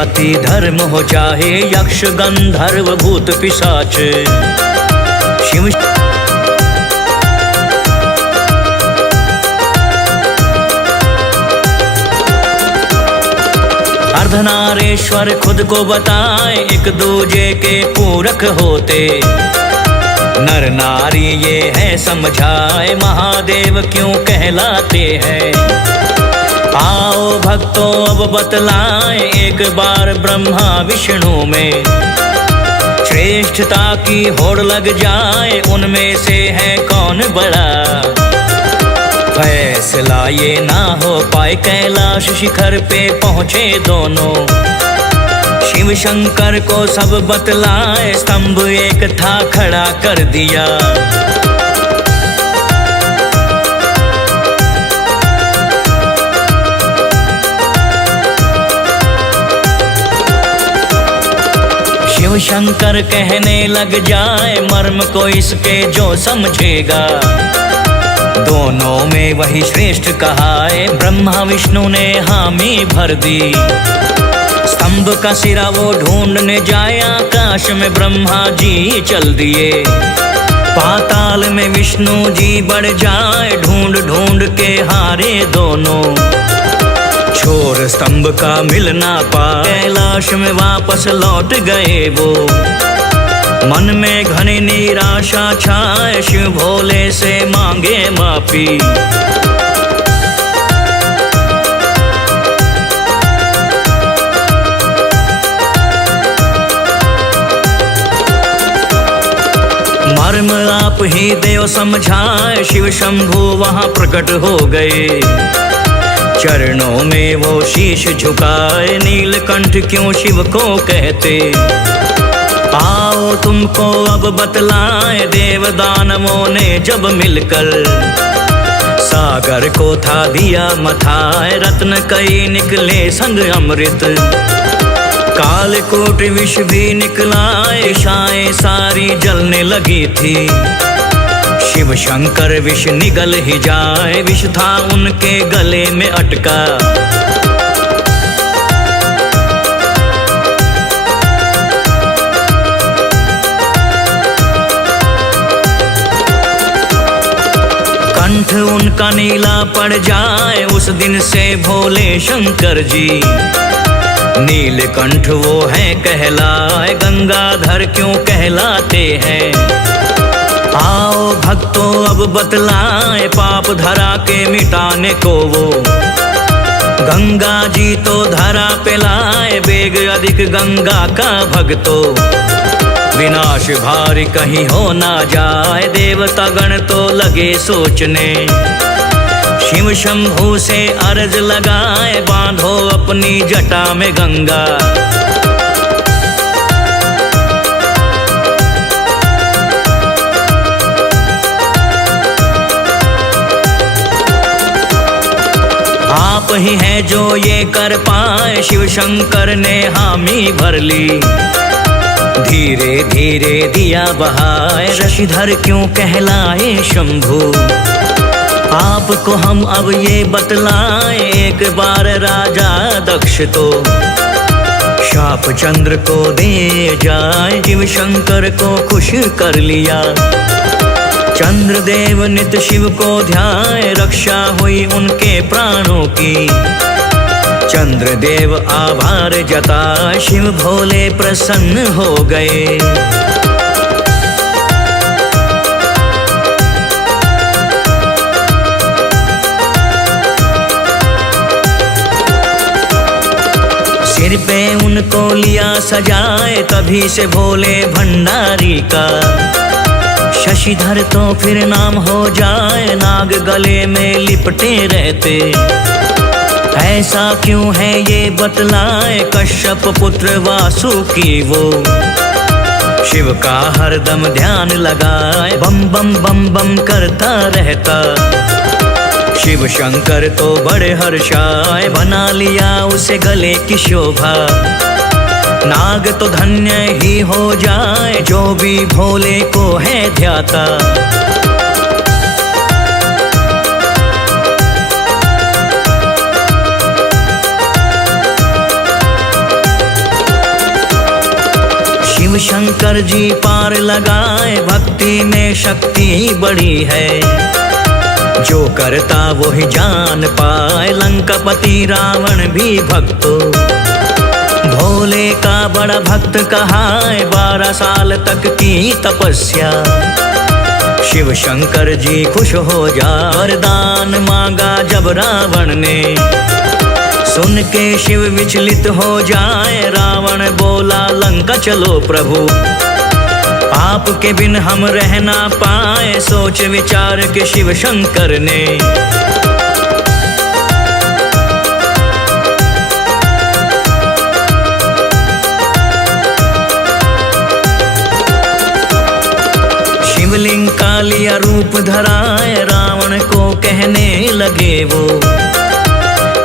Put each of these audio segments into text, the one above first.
जाति धर्म हो चाहे यक्ष गंधर्व भूत पिशाच, शिव अर्धनारेश्वर खुद को बताए एक दूजे के पूरक होते, नर नारी ये है समझाए महादेव क्यों कहलाते हैं। आओ भक्तों अब बतलाएं एक बार ब्रह्मा विष्णु में, श्रेष्ठता की होड़ लग जाए उनमें से है कौन बड़ा। फैसला ये ना हो पाए कैलाश शिखर पे पहुँचे दोनों, शिव शंकर को सब बतलाए स्तंभ एक था खड़ा कर दिया। शिव शंकर कहने लग जाए मर्म को इसके जो समझेगा, दोनों में वही श्रेष्ठ कहा है। ब्रह्मा विष्णु ने हामी भर दी, स्तंभ का सिरा वो ढूंढने जाए आकाश में ब्रह्मा जी चल दिए। पाताल में विष्णु जी बढ़ जाए ढूंढ ढूंढ के हारे दोनों, छोर स्तंभ का मिल ना पाए कैलाश में वापस लौट गए वो। मन में घनी निराशा छाए शिव भोले से मांगे माफी। मर्म आप ही देव समझाए, शिव शंभु वहां प्रकट हो गए। चरणों में वो शीश झुकाए, नीलकंठ क्यों शिव को कहते। आओ तुमको अब बतलाए देव दानवों ने जब मिलकर, सागर को था दिया मथाए रत्न कई निकले संग अमृत। कालकूट विष भी निकला, दिशाएं सारी जलने लगी थी। शिव शंकर विष निगल ही जाए, विष था उनके गले में अटका। कंठ उनका नीला पड़ जाए, उस दिन से भोले शंकर जी नीलकंठ वो है कहलाए। गंगाधर क्यों कहलाते हैं, आओ भक्तों अब बतलाए पाप धरा के मिटाने को वो। गंगा जी तो धरा पे लाए, बेग अधिक गंगा का भक्तों। विनाश भारी कहीं हो ना जाए, देवता गण तो लगे सोचने। शिव शंभु से अर्ज लगाए, बांधो अपनी जटा में गंगा। आप ही हैं जो ये कर पाए, शिव शंकर ने हामी भर ली। धीरे धीरे दिया बहाए, शशिधर क्यों कहलाए शंभु। आपको हम अब ये बतलाएं एक बार राजा दक्ष तो, शाप चंद्र को दे जाए। शिव शंकर को खुश कर लिया, चंद्रदेव नित शिव को ध्याए। रक्षा हुई उनके प्राणों की, चंद्रदेव आभार जताए। शिव भोले प्रसन्न हो गए। सिर पे उनको लिया सजाए, तभी से भोले भंडारी का। शशिधर तो फिर नाम हो जाए, नाग गले में लिपटे रहते। ऐसा क्यों है ये बतलाए, कश्यप पुत्र वासुकी वो। शिव का हरदम ध्यान लगाए, बम बम बम बम करता रहता। शिव शंकर तो बड़े हर्षाए, बना लिया उसे गले की शोभा। नाग तो धन्य ही हो जाए, जो भी भोले को है ध्याता। शिव शंकर जी पार लगाए, भक्ति में शक्ति बड़ी है, जो करता वो ही जान पाए। लंकापति रावण भी भक्तो भोले का बड़ा भक्त कहाए, 12 साल तक की तपस्या शिव शंकर जी खुश हो जा। वरदान मांगा जब रावण ने, सुन के शिव विचलित हो जाए। रावण बोला लंका चलो प्रभु, आपके बिन हम रह ना पाए। सोच विचार के शिव शंकर ने शिवलिंग का लिया रूप धराए, रावण को कहने लगे वो,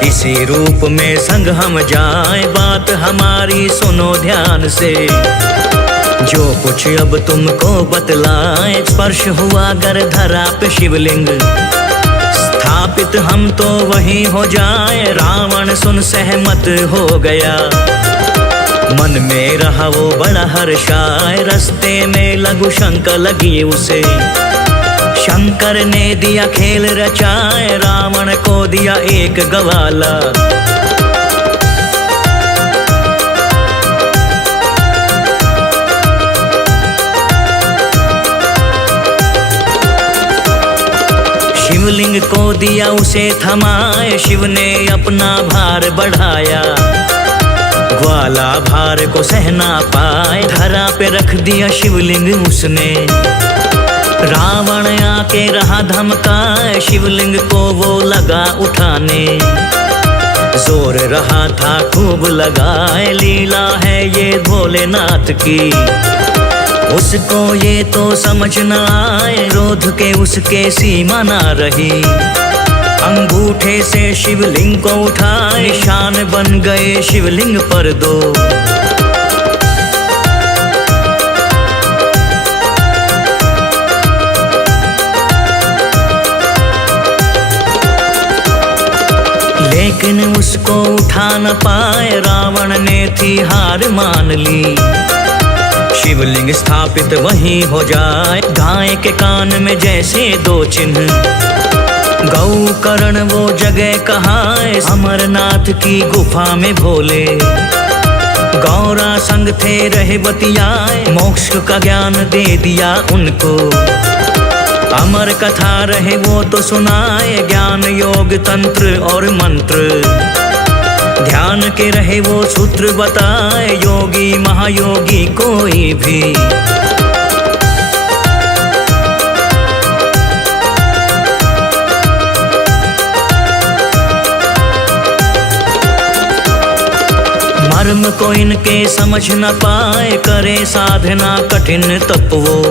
इसी रूप में संग हम जाए। बात हमारी सुनो ध्यान से, जो कुछ अब तुमको बतलाए। स्पर्श हुआ गर धरा पे शिवलिंग, स्थापित हम तो वही हो जाए। रावण सुन सहमत हो गया, मन में रहा वो बड़ा हर्षाए। रास्ते में लघु शंका लगी उसे, शंकर ने दिया खेल रचाए। रावण को दिया एक गवाला, शिवलिंग को दिया उसे थमाए। शिव ने अपना भार बढ़ाया, ग्वाला भार को सहना पाए। धरा पे रख दिया शिवलिंग उसने, रावण आके रहा धमकाए। शिवलिंग को वो लगा उठाने, जोर रहा था खूब लगाए। लीला है ये भोलेनाथ की, उसको ये तो समझ न आए। क्रोध के उसके सीमा ना रही, अंगूठे से शिवलिंग को उठाए। निशान बन गए शिवलिंग पर दो, लेकिन उसको उठा न पाए। रावण ने थी हार मान ली, शिवलिंग स्थापित वहीं हो जाए। गाय के कान में जैसे 2 चिन्ह, गौ करण वो जगह कहाए। अमरनाथ की गुफा में भोले गौरा संग थे रहे बतियाए। मोक्ष का ज्ञान दे दिया उनको, अमर कथा रहे वो तो सुनाए। ज्ञान योग तंत्र और मंत्र, ध्यान के रहे वो सूत्र बताए। योगी महायोगी कोई भी, मर्म को इनके समझ न पाए। करे साधना कठिन तप वो,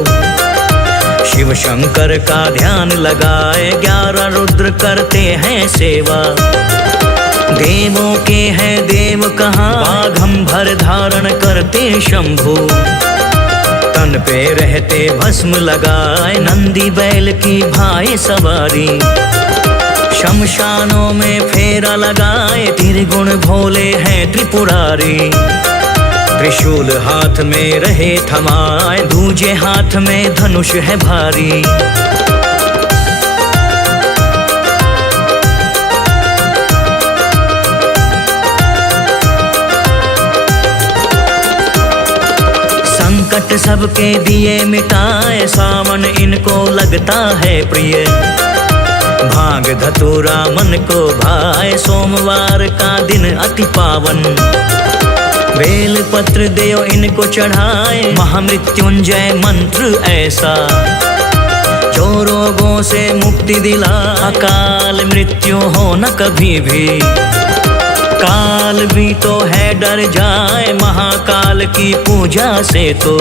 शिव शंकर का ध्यान लगाए। 11 रुद्र करते हैं सेवा, देवों के हैं देव कहाँ। बाघंबर धारण करते शंभु, तन पे रहते भस्म लगाए। नंदी बैल की भाई सवारी, शमशानों में फेरा लगाए। त्रिगुण भोले हैं त्रिपुरारी, त्रिशूल हाथ में रहे थमाए। दूजे हाथ में धनुष है भारी, संकट सबके दिए मिटाए। सावन इनको लगता है प्रिय, भांग धतूरा मन को भाए। सोमवार का दिन अति पावन, बेल पत्र देव इनको चढ़ाए। महामृत्युंजय मंत्र ऐसा, जो रोगों से मुक्ति दिला। अकाल मृत्यु हो न कभी भी, काल भी तो है डर जाए। महाकाल की पूजा से तो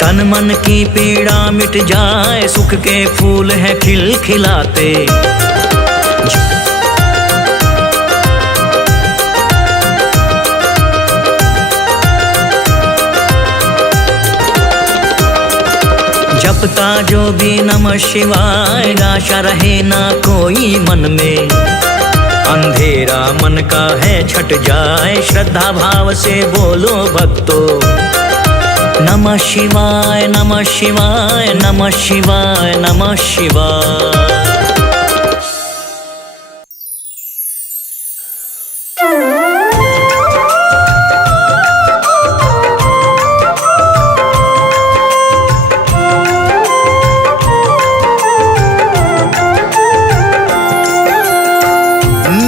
तन मन की पीड़ा मिट जाए। सुख के फूल हैं खिलखिलाते, जपता जो भी नमः शिवाय। आशा रहे ना कोई मन में, अंधेरा मन का है छट जाए। श्रद्धा भाव से बोलो भक्तों, नमः शिवाय नमः शिवाय नमः शिवाय नमः शिवाय।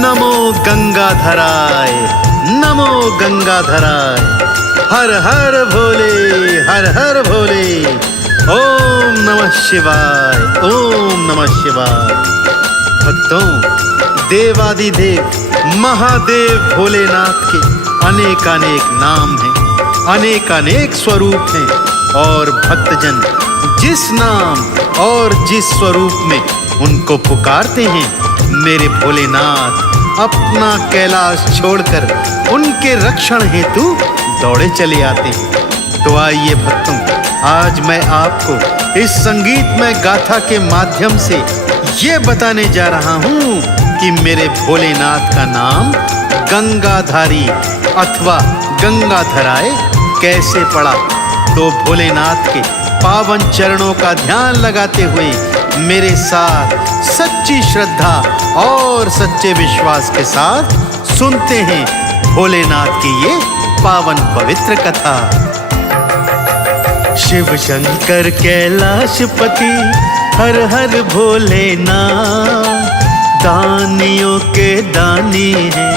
नमो गंगाधराय, नमो गंगाधराय, हर हर भोले, हर हर भोले। ओम नमः शिवाय, ओम नमः शिवाय। भक्तों, देवादिदेव महादेव भोलेनाथ के अनेकानेक नाम हैं, अनेकानेक स्वरूप हैं और भक्तजन जिस नाम और जिस स्वरूप में उनको पुकारते हैं, मेरे भोलेनाथ अपना कैलाश छोड़कर उनके रक्षण हेतु दौड़े चले आते हैं। तो आइए भक्तों, आज मैं आपको इस संगीतमय गाथा के माध्यम से ये बताने जा रहा हूँ कि मेरे भोलेनाथ का नाम गंगाधारी अथवा गंगाधराय कैसे पड़ा। तो भोलेनाथ के पावन चरणों का ध्यान लगाते हुए मेरे साथ सच्ची श्रद्धा और सच्चे विश्वास के साथ सुनते हैं भोलेनाथ की ये पावन पवित्र कथा। शिव शंकर कैलाशपति हर हर भोलेनाथ, दानियों के दानी हैं,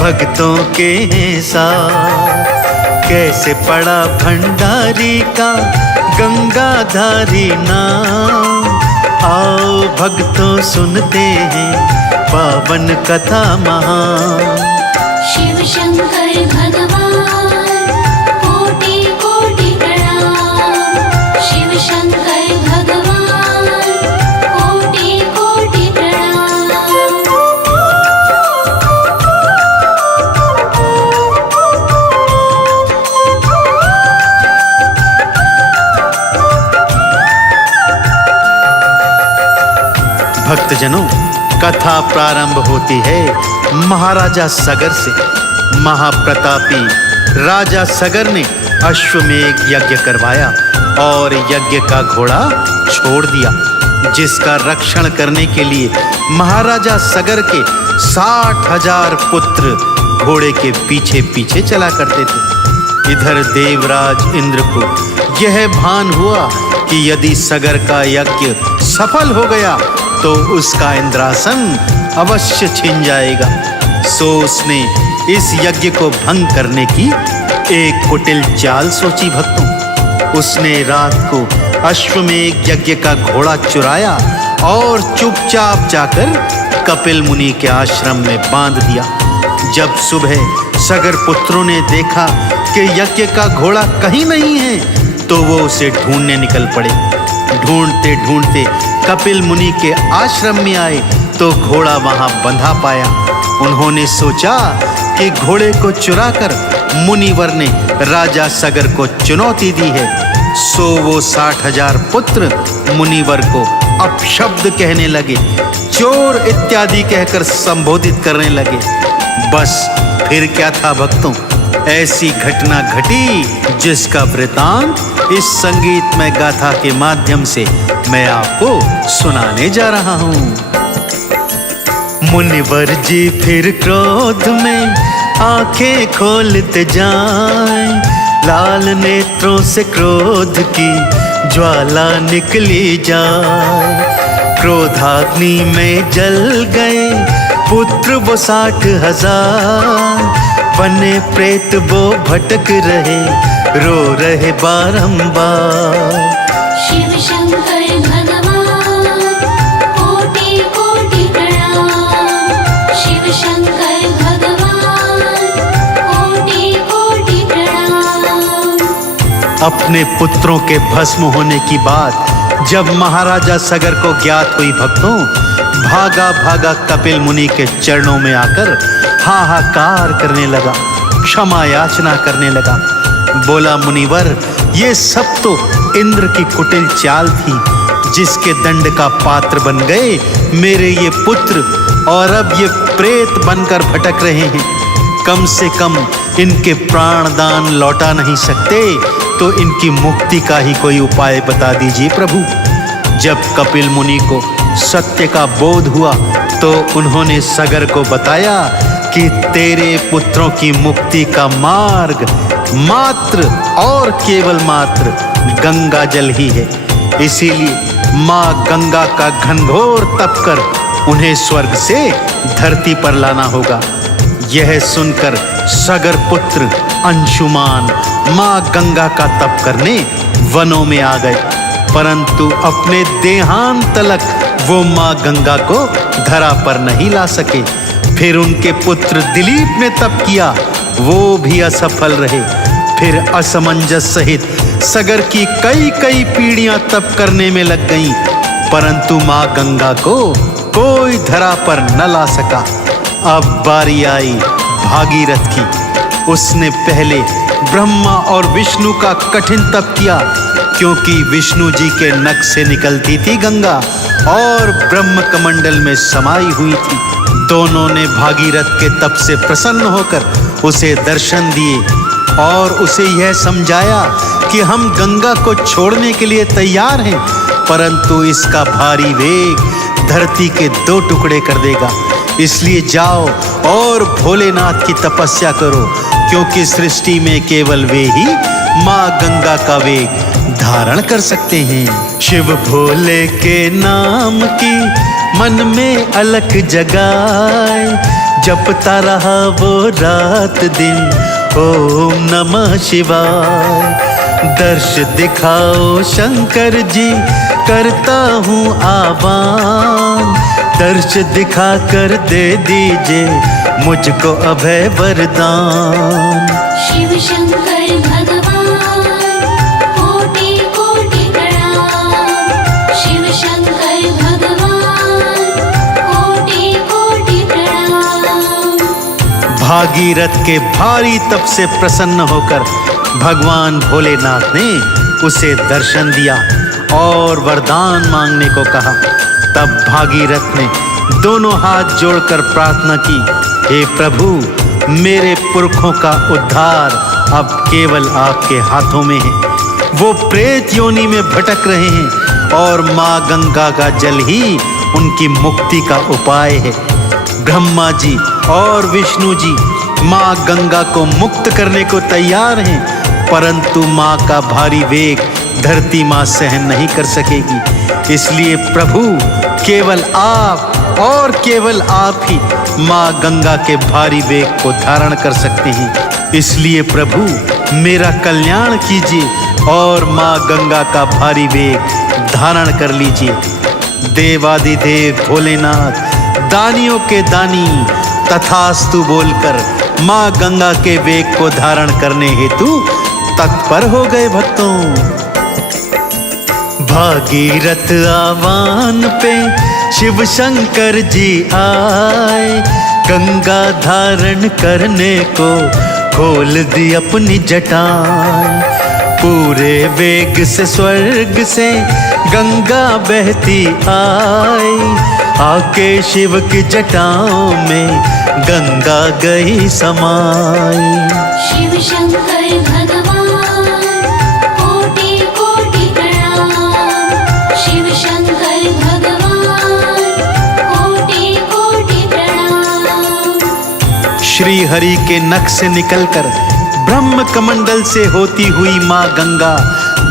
भक्तों के हैं साथ। कैसे पड़ा भंडारी का गंगाधारी नाम, आओ भक्तों सुनते हैं पावन कथा महान। शिव शंकर भगवान कोटि कोटि प्रणाम, शिव शंकर भगवान कोटि कोटि प्रणाम। भक्तजनों, कथा प्रारंभ होती है महाराजा सगर से। महाप्रतापी राजा सगर ने अश्वमेघ यज्ञ करवाया और यज्ञ का घोड़ा छोड़ दिया, जिसका रक्षण करने के लिए महाराजा सगर के 60,000 पुत्र घोड़े के पीछे पीछे चला करते थे। इधर देवराज इंद्र को यह भान हुआ कि यदि सगर का यज्ञ सफल हो गया तो उसका इंद्रासन अवश्य छिन जाएगा। सो उसने इस यज्ञ को भंग करने की एक कुटिल चाल सोची। भक्तों, उसने रात को अश्वमेघ यज्ञ का घोड़ा चुराया और चुपचाप जाकर कपिल मुनि के आश्रम में बांध दिया। जब सुबह सगर पुत्रों ने देखा कि यज्ञ का घोड़ा कहीं नहीं है, तो वो उसे ढूंढने निकल पड़े। ढूंढते ढूंढते कपिल मुनि के आश्रम में आए तो घोड़ा वहां बंधा पाया। उन्होंने सोचा कि घोड़े को चुराकर मुनिवर ने राजा सगर को चुनौती दी है। सो वो 60,000 पुत्र मुनिवर को अपशब्द कहने लगे, चोर इत्यादि कहकर संबोधित करने लगे। बस फिर क्या था भक्तों, ऐसी घटना घटी जिसका वृतांत इस संगीतमय गाथा के माध्यम से मैं आपको सुनाने जा रहा हूँ। मुनिवर जी फिर क्रोध में आंखें खोलते जाएं, लाल नेत्रों से क्रोध की ज्वाला निकली जाए। क्रोधाग्नि में जल गए पुत्र वो 60,000, बने प्रेत वो भटक रहे, रो रहे बारंबार। शिव शंकर भगवान कोटि कोटि प्रणाम, शिव शंकर भगवान कोटि कोटि प्रणाम। अपने पुत्रों के भस्म होने की बात जब महाराजा सगर को ज्ञात हुई भक्तों, भागा भागा कपिल मुनि के चरणों में आकर हाहाकार करने लगा, क्षमा याचना करने लगा। बोला, मुनिवर, ये सब तो इंद्र की कुटिल चाल थी, जिसके दंड का पात्र बन गए मेरे ये पुत्र, और अब ये प्रेत बनकर भटक रहे हैं। कम से कम इनके प्राण दान लौटा नहीं सकते तो इनकी मुक्ति का ही कोई उपाय बता दीजिए प्रभु। जब कपिल मुनि को सत्य का बोध हुआ तो उन्होंने सगर को बताया कि तेरे पुत्रों की मुक्ति का मार्ग मात्र और केवल मात्र गंगा जल ही है। इसीलिए माँ गंगा का घनघोर तप कर उन्हें स्वर्ग से धरती पर लाना होगा। यह सुनकर सगर पुत्र अंशुमान माँ गंगा का तप करने वनों में आ गए, परंतु अपने देहांत तलक वो माँ गंगा को धरा पर नहीं ला सके। फिर उनके पुत्र दिलीप ने तप किया, वो भी असफल रहे। फिर असमंजस सहित सगर की कई कई पीढ़ियां तप करने में लग गईं, परंतु माँ गंगा को कोई धरा पर न ला सका। अब बारी आई भागीरथ की। उसने पहले ब्रह्मा और विष्णु का कठिन तप किया, क्योंकि विष्णु जी के नख से निकलती थी गंगा और ब्रह्म कमंडल में समाई हुई थी। दोनों ने भागीरथ के तप से प्रसन्न होकर उसे दर्शन दिए और उसे यह समझाया कि हम गंगा को छोड़ने के लिए तैयार हैं, परंतु इसका भारी वेग धरती के 2 टुकड़े कर देगा। इसलिए जाओ और भोलेनाथ की तपस्या करो, क्योंकि सृष्टि में केवल वे ही माँ गंगा का वेग धारण कर सकते हैं। शिव भोले के नाम की मन में अलख जगाए, जपता रहा वो रात दिन ओम नमः शिवाय। दर्श दिखाओ शंकर जी, करता हूँ आह्वान, दर्श दिखा कर दे दीजिए मुझको अभय वरदान। शिव शंकर भगवान कोटि कोटि प्रणाम। शिव शंकर भगवान कोटि कोटि प्रणाम। भागीरथ के भारी तप से प्रसन्न होकर भगवान भोलेनाथ ने उसे दर्शन दिया और वरदान मांगने को कहा। तब भागीरथ ने दोनों हाथ जोड़कर प्रार्थना की, हे प्रभु, मेरे पुरखों का उद्धार अब केवल आपके हाथों में है। वो प्रेत योनि में भटक रहे हैं और माँ गंगा का जल ही उनकी मुक्ति का उपाय है। ब्रह्मा जी और विष्णु जी माँ गंगा को मुक्त करने को तैयार हैं, परंतु माँ का भारी वेग धरती माँ सहन नहीं कर सकेगी। इसलिए प्रभु, केवल आप और केवल आप ही माँ गंगा के भारी वेग को धारण कर सकते हैं। इसलिए प्रभु, मेरा कल्याण कीजिए और माँ गंगा का भारी वेग धारण कर लीजिए। देवादिदेव भोलेनाथ दानियों के दानी तथास्तु बोलकर माँ गंगा के वेग को धारण करने हेतु तत्पर हो गए भक्तों। भागीरथ आह्वान पे शिव शंकर जी आए, गंगा धारण करने को खोल दी अपनी जटाएं। पूरे वेग से स्वर्ग से गंगा बहती आई, आके शिव की जटाओं में गंगा गई समाई। शिव शंकर भगवान कोटि कोटि प्रणाम। शिव शंकर भगवान कोटि कोटि प्रणाम। श्री हरि के नख से निकलकर ब्रह्म कमंडल से होती हुई माँ गंगा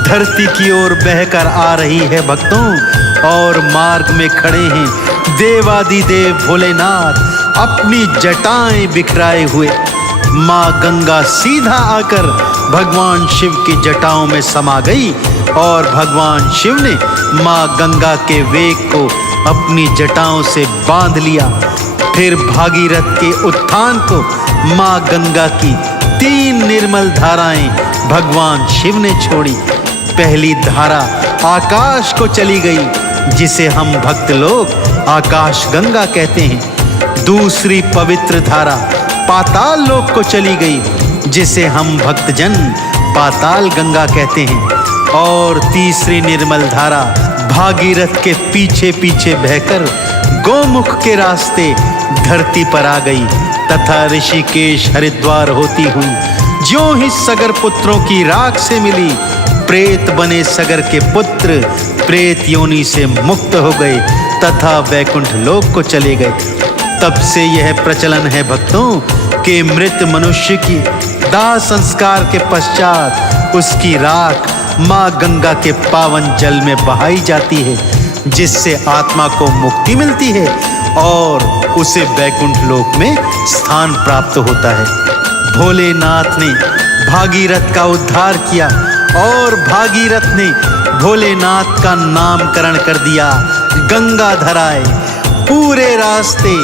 धरती की ओर बहकर आ रही है भक्तों, और मार्ग में खड़े हैं देवादिदेव भोलेनाथ अपनी जटाएं बिखराए हुए। माँ गंगा सीधा आकर भगवान शिव की जटाओं में समा गई और भगवान शिव ने माँ गंगा के वेग को अपनी जटाओं से बांध लिया। फिर भागीरथ के उत्थान को माँ गंगा की 3 निर्मल धाराएं भगवान शिव ने छोड़ी। पहली धारा आकाश को चली गई, जिसे हम भक्त लोग आकाश गंगा कहते हैं। दूसरी पवित्र धारा पाताल लोक को चली गई, जिसे हम भक्तजन पाताल गंगा कहते हैं। और तीसरी निर्मल धारा भागीरथ के पीछे पीछे बहकर गोमुख के रास्ते धरती पर आ गई तथा ऋषिकेश हरिद्वार होती हुई ज्यों ही सगर पुत्रों की राख से मिली, प्रेत बने सगर के पुत्र प्रेत योनि से मुक्त हो गए तथा वैकुंठ लोक को चले गए। तब से यह प्रचलन है भक्तों कि मृत मनुष्य की दाह संस्कार के पश्चात उसकी राख माँ गंगा के पावन जल में बहाई जाती है, जिससे आत्मा को मुक्ति मिलती है और उसे वैकुंठ लोक में स्थान प्राप्त होता है। भोलेनाथ ने भागीरथ का उद्धार किया और भागीरथ ने भोलेनाथ का नामकरण कर दिया गंगाधराय। पूरे रास्ते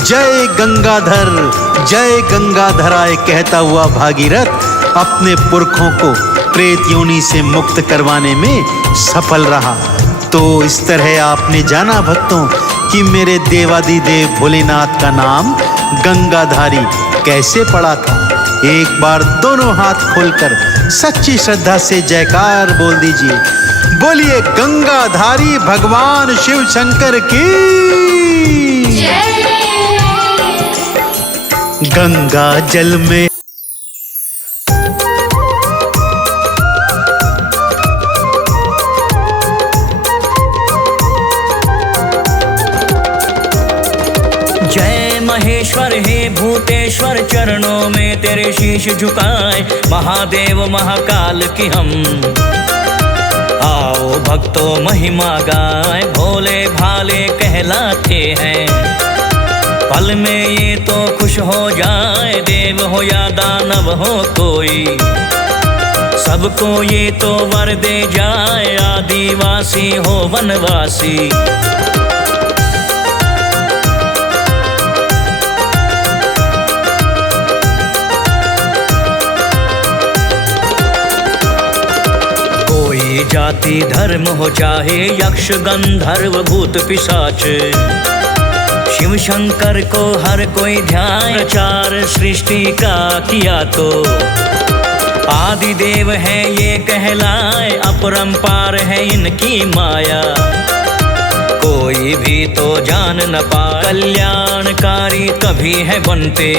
जय गंगाधर जय गंगाधराय कहता हुआ भागीरथ अपने पुरखों को प्रेत योनि से मुक्त करवाने में सफल रहा। तो इस तरह आपने जाना भक्तों कि मेरे देवादिदेव भोलेनाथ का नाम गंगाधारी कैसे पड़ा था। एक बार दोनों हाथ खोलकर सच्ची श्रद्धा से जयकार बोल दीजिए। बोलिए गंगाधारी भगवान शिव शंकर की जय। गंगा जल में जय महेश्वर हे भूतेश्वर, चरणों में तेरे शीश झुकाए महादेव महाकाल की हम। आओ भक्तों महिमा गाए, भोले भाले कहलाते हैं। पल में ये तो खुश हो जाए, देव हो या दानव हो कोई, सबको ये तो वर दे जाए, आदिवासी हो वनवासी। कोई जाति धर्म हो चाहे यक्ष गंधर्व भूत पिशाच, शिव शंकर को हर कोई ध्यान। प्रचार सृष्टि का किया तो आदि देव है ये कहलाए, अपरंपार है इनकी माया, कोई भी तो जान न पाए। कल्याणकारी कभी है बनते,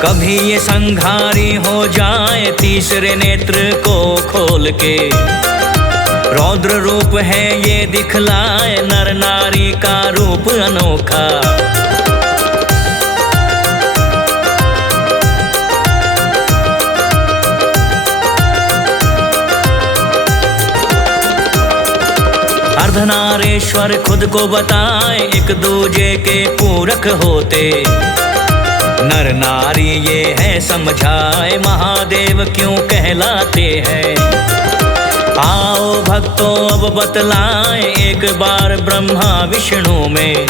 कभी ये संघारी हो जाए, तीसरे नेत्र को खोल के रौद्र रूप है ये दिखलाए, नर नारी का रूप अनोखा। अर्धनारेश्वर खुद को बताए, एक दूजे के पूरक होते, नर नारी ये है समझाए, महादेव क्यों कहलाते हैं। आओ भक्तों अब बतलाएं एक बार ब्रह्मा विष्णु में,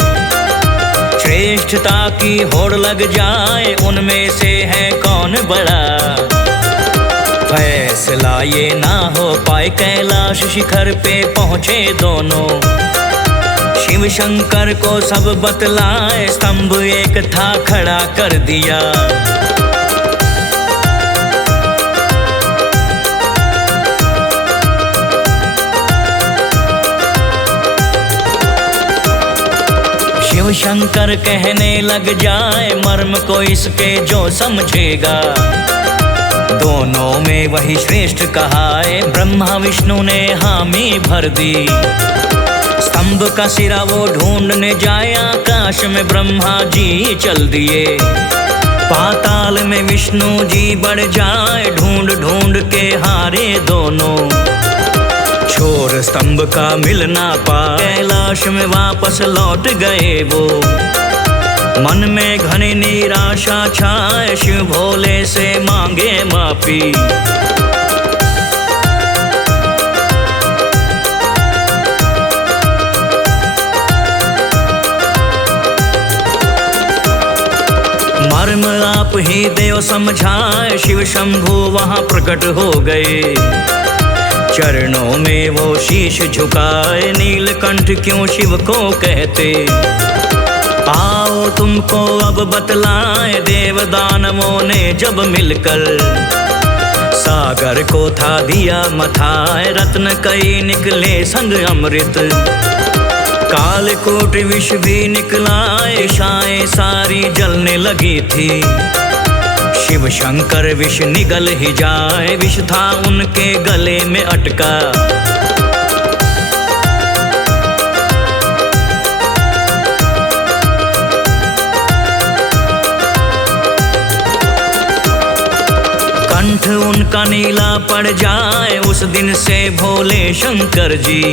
श्रेष्ठता की होड़ लग जाए, उनमें से है कौन बड़ा। फैसला ये ना हो पाए, कैलाश शिखर पे पहुँचे दोनों, शिव शंकर को सब बतलाए, स्तंभ एक था खड़ा कर दिया। शिव शंकर कहने लग जाए, मर्म को इसके जो समझेगा, दोनों में वही श्रेष्ठ कहा है। ब्रह्मा विष्णु ने हामी भर दी, स्तंभ का सिरा वो ढूंढने जाए, आकाश में ब्रह्मा जी चल दिए, पाताल में विष्णु जी बढ़ जाए, ढूंढ ढूंढ के हारे दोनों, छोर स्तंभ का मिल ना पाए। कैलाश में वापस लौट गए वो, मन में घनी निराशा छाए, शिव भोले से मांगे माफी। मर्म आप ही देव समझाए, शिव शंभु वहां प्रकट हो गए, चरणों में वो शीश झुकाए, नीलकंठ क्यों शिव को कहते। आओ तुमको अब बतलाए, देव दानवों ने जब मिलकर सागर को था दिया मथाए, रत्न कई निकले संग अमृत, कालकूट विष भी निकला, दिशाएं सारी जलने लगी थी, शिव शंकर विष निगल ही जाए, विष था उनके गले में अटका। कंठ उनका नीला पड़ जाए, उस दिन से भोले शंकर जी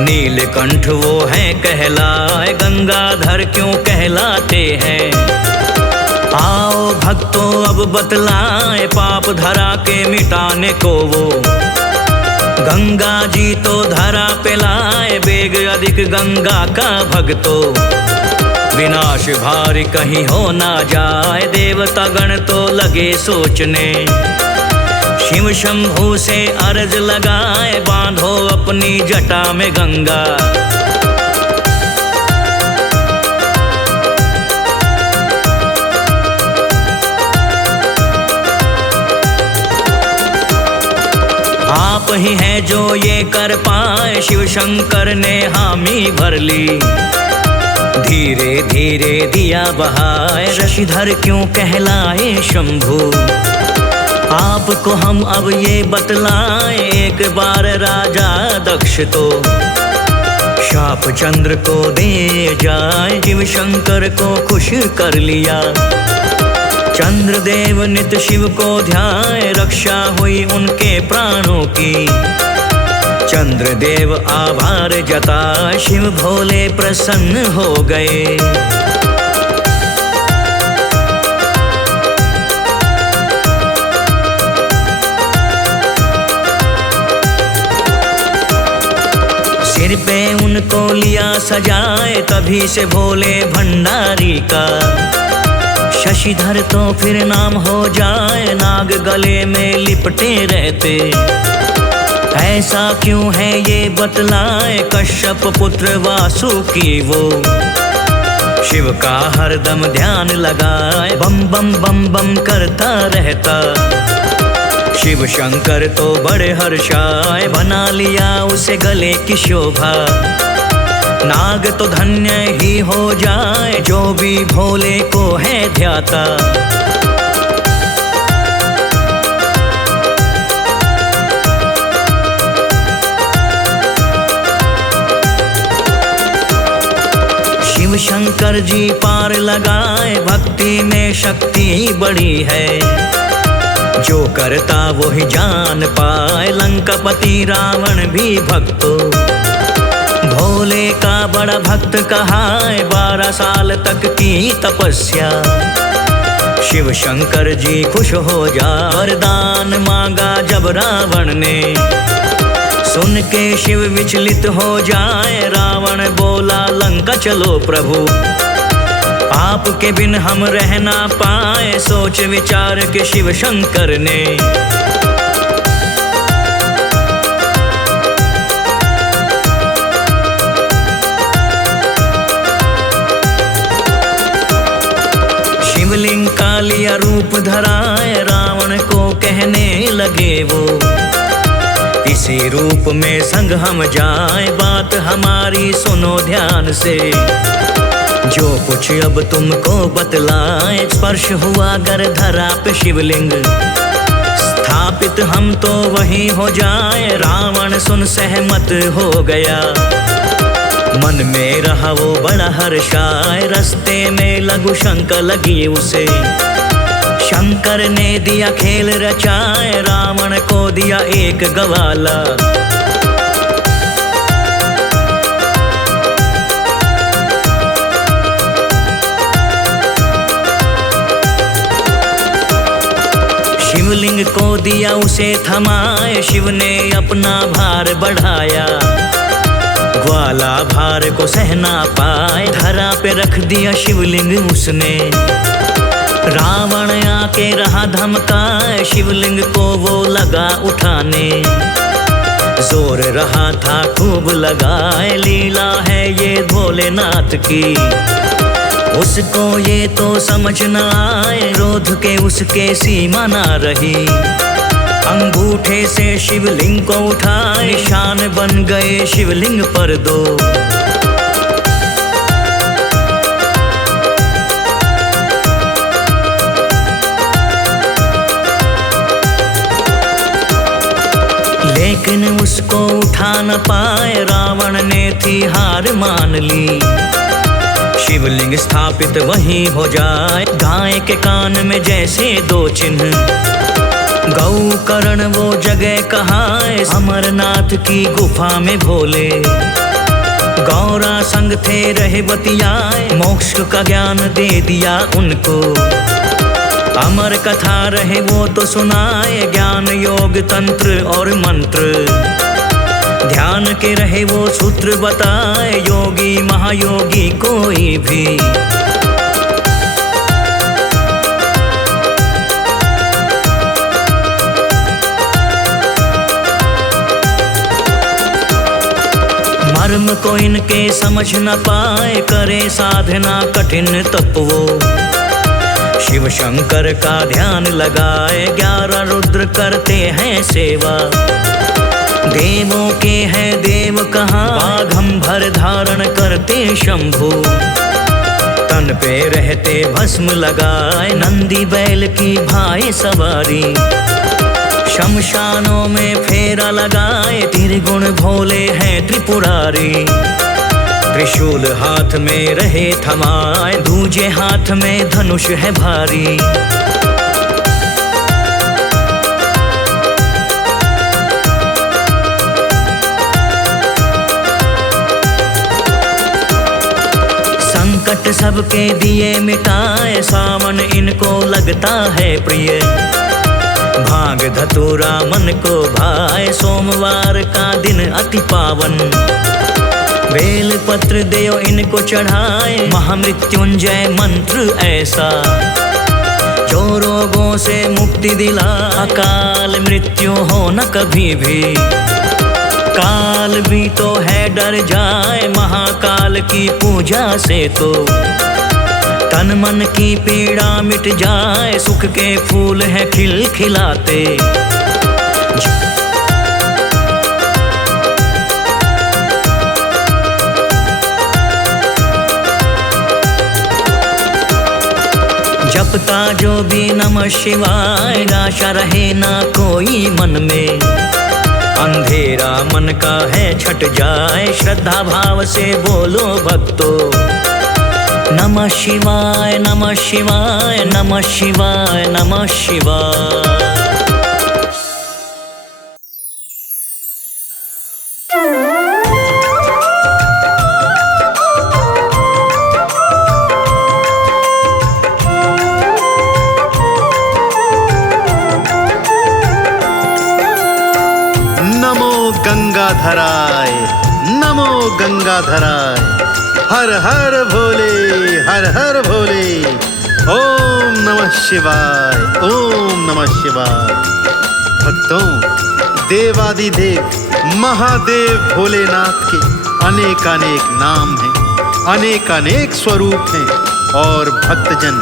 नीलकंठ वो है कहलाए, गंगाधर क्यों कहलाते हैं। आओ भक्तों अब बतलाए, पाप धरा के मिटाने को वो गंगा जी तो धरा पे लाए, बेग अधिक गंगा का भक्तों। विनाश भारी कहीं हो ना जाए, देवता गण तो लगे सोचने। शिव शंभु से अर्ज लगाए, बांधो अपनी जटा में गंगा। आप ही हैं जो ये कर पाए, शिव शंकर ने हामी भर ली। धीरे धीरे दिया बहाए, शशिधर क्यों कहलाए शंभु। आपको हम अब ये बतलाएं, एक बार राजा दक्ष तो शाप चंद्र को दे जाए, शिव शंकर को खुश कर लिया। चंद्रदेव नित शिव को ध्याए, रक्षा हुई उनके प्राणों की। चंद्रदेव आभार जता, शिव भोले प्रसन्न हो गए। सिर पे उनको लिया सजाए, तभी से भोले भंडारी का शशिधर तो फिर नाम हो जाए। नाग गले में लिपटे रहते, ऐसा क्यों है ये बतलाए, कश्यप पुत्र वासुकी वो शिव का हरदम ध्यान लगाए, बम बम बम बम करता रहता। शिव शंकर तो बड़े हर्षाए, बना लिया उसे गले की शोभा। नाग तो धन्य ही हो जाए, जो भी भोले को है ध्याता। शिव शंकर जी पार लगाए, भक्ति में शक्ति बड़ी है। जो करता वो ही जान पाए, लंकापति रावण भी भक्तो भोले का बड़ा भक्त कहाए। 12 साल तक की तपस्या, शिव शंकर जी खुश हो जा। वरदान मांगा जब रावण ने, सुन के शिव विचलित हो जाए। रावण बोला लंका चलो प्रभु, आपके बिन हम रह ना पाए। सोच विचार के शिव शंकर ने शिवलिंग का लिया रूप धराए, रावण को कहने लगे वो, इसी रूप में संग हम जाए। बात हमारी सुनो ध्यान से, जो कुछ अब तुमको बतलाए। स्पर्श हुआ गर धरा पे शिवलिंग, स्थापित हम तो वही हो जाए। रावण सुन सहमत हो गया, मन में रहा वो बड़ा हर्षाए। रास्ते में लघु शंका लगी उसे, शंकर ने दिया खेल रचाए। रावण को दिया एक गवाला, शिवलिंग को दिया उसे थमाए। शिव ने अपना भार बढ़ाया, ग्वाला भार को सहना पाए। धरा पे रख दिया शिवलिंग उसने, रावण आके रहा धमकाए। शिवलिंग को वो लगा उठाने, जोर रहा था खूब लगाए। लीला है ये भोलेनाथ की, उसको ये तो समझ न आए। रोध के उसके सीमा ना रही, अंगूठे से शिवलिंग को उठाए। निशान बन गए शिवलिंग पर दो, लेकिन उसको उठा न पाए, रावण ने थी हार मान ली। शिवलिंग स्थापित वहीं हो जाए, गाय के कान में जैसे दो चिन्ह। गौ करण वो जगह कहाए, अमरनाथ की गुफा में भोले। गौरा संग थे रहे बतियाए, मोक्ष का ज्ञान दे दिया उनको। अमर कथा रहे वो तो सुनाए, ज्ञान योग तंत्र और मंत्र। ध्यान के रहे वो सूत्र बताए, योगी महायोगी कोई भी। मर्म को इनके समझ न पाए, करे साधना कठिन तप वो। शिव शंकर का ध्यान लगाए, 11 रुद्र करते हैं सेवा। देवों के हैं देव कहाँ, बाघंबर धारण करते शंभु। तन पे रहते भस्म लगाए, नंदी बैल की भाई सवारी। शमशानों में फेरा लगाए, त्रिगुण भोले हैं त्रिपुरारी। त्रिशूल हाथ में रहे थमाए, दूजे हाथ में धनुष है भारी। संकट सबके दिए मिटाए, सावन इनको लगता है प्रिय। भांग धतूरा मन को भाए, सोमवार का दिन अति पावन। बेल पत्र देव इनको चढ़ाए, महामृत्युंजय मंत्र ऐसा। जो रोगों से मुक्ति दिला, अकाल मृत्यु हो न कभी भी। काल भी तो है डर जाए, महाकाल की पूजा से तो। तन मन की पीड़ा मिट जाए, सुख के फूल हैं खिलखिलाते। जपता जो भी नमः शिवाय, निराशा रहे ना कोई मन में। अंधेरा मन का है छट जाए, श्रद्धा भाव से बोलो भक्तों। नमः शिवाय नमः शिवाय नमः शिवाय नमः शिवाय। नमो गंगाधराय, नमो गंगाधराय। हर हर भोले, हर हर भोले। ओम नमः शिवाय, ओम नमः शिवाय। भक्तों, देवादिदेव महादेव भोलेनाथ के अनेकानेक नाम हैं, अनेकानेक स्वरूप हैं। और भक्तजन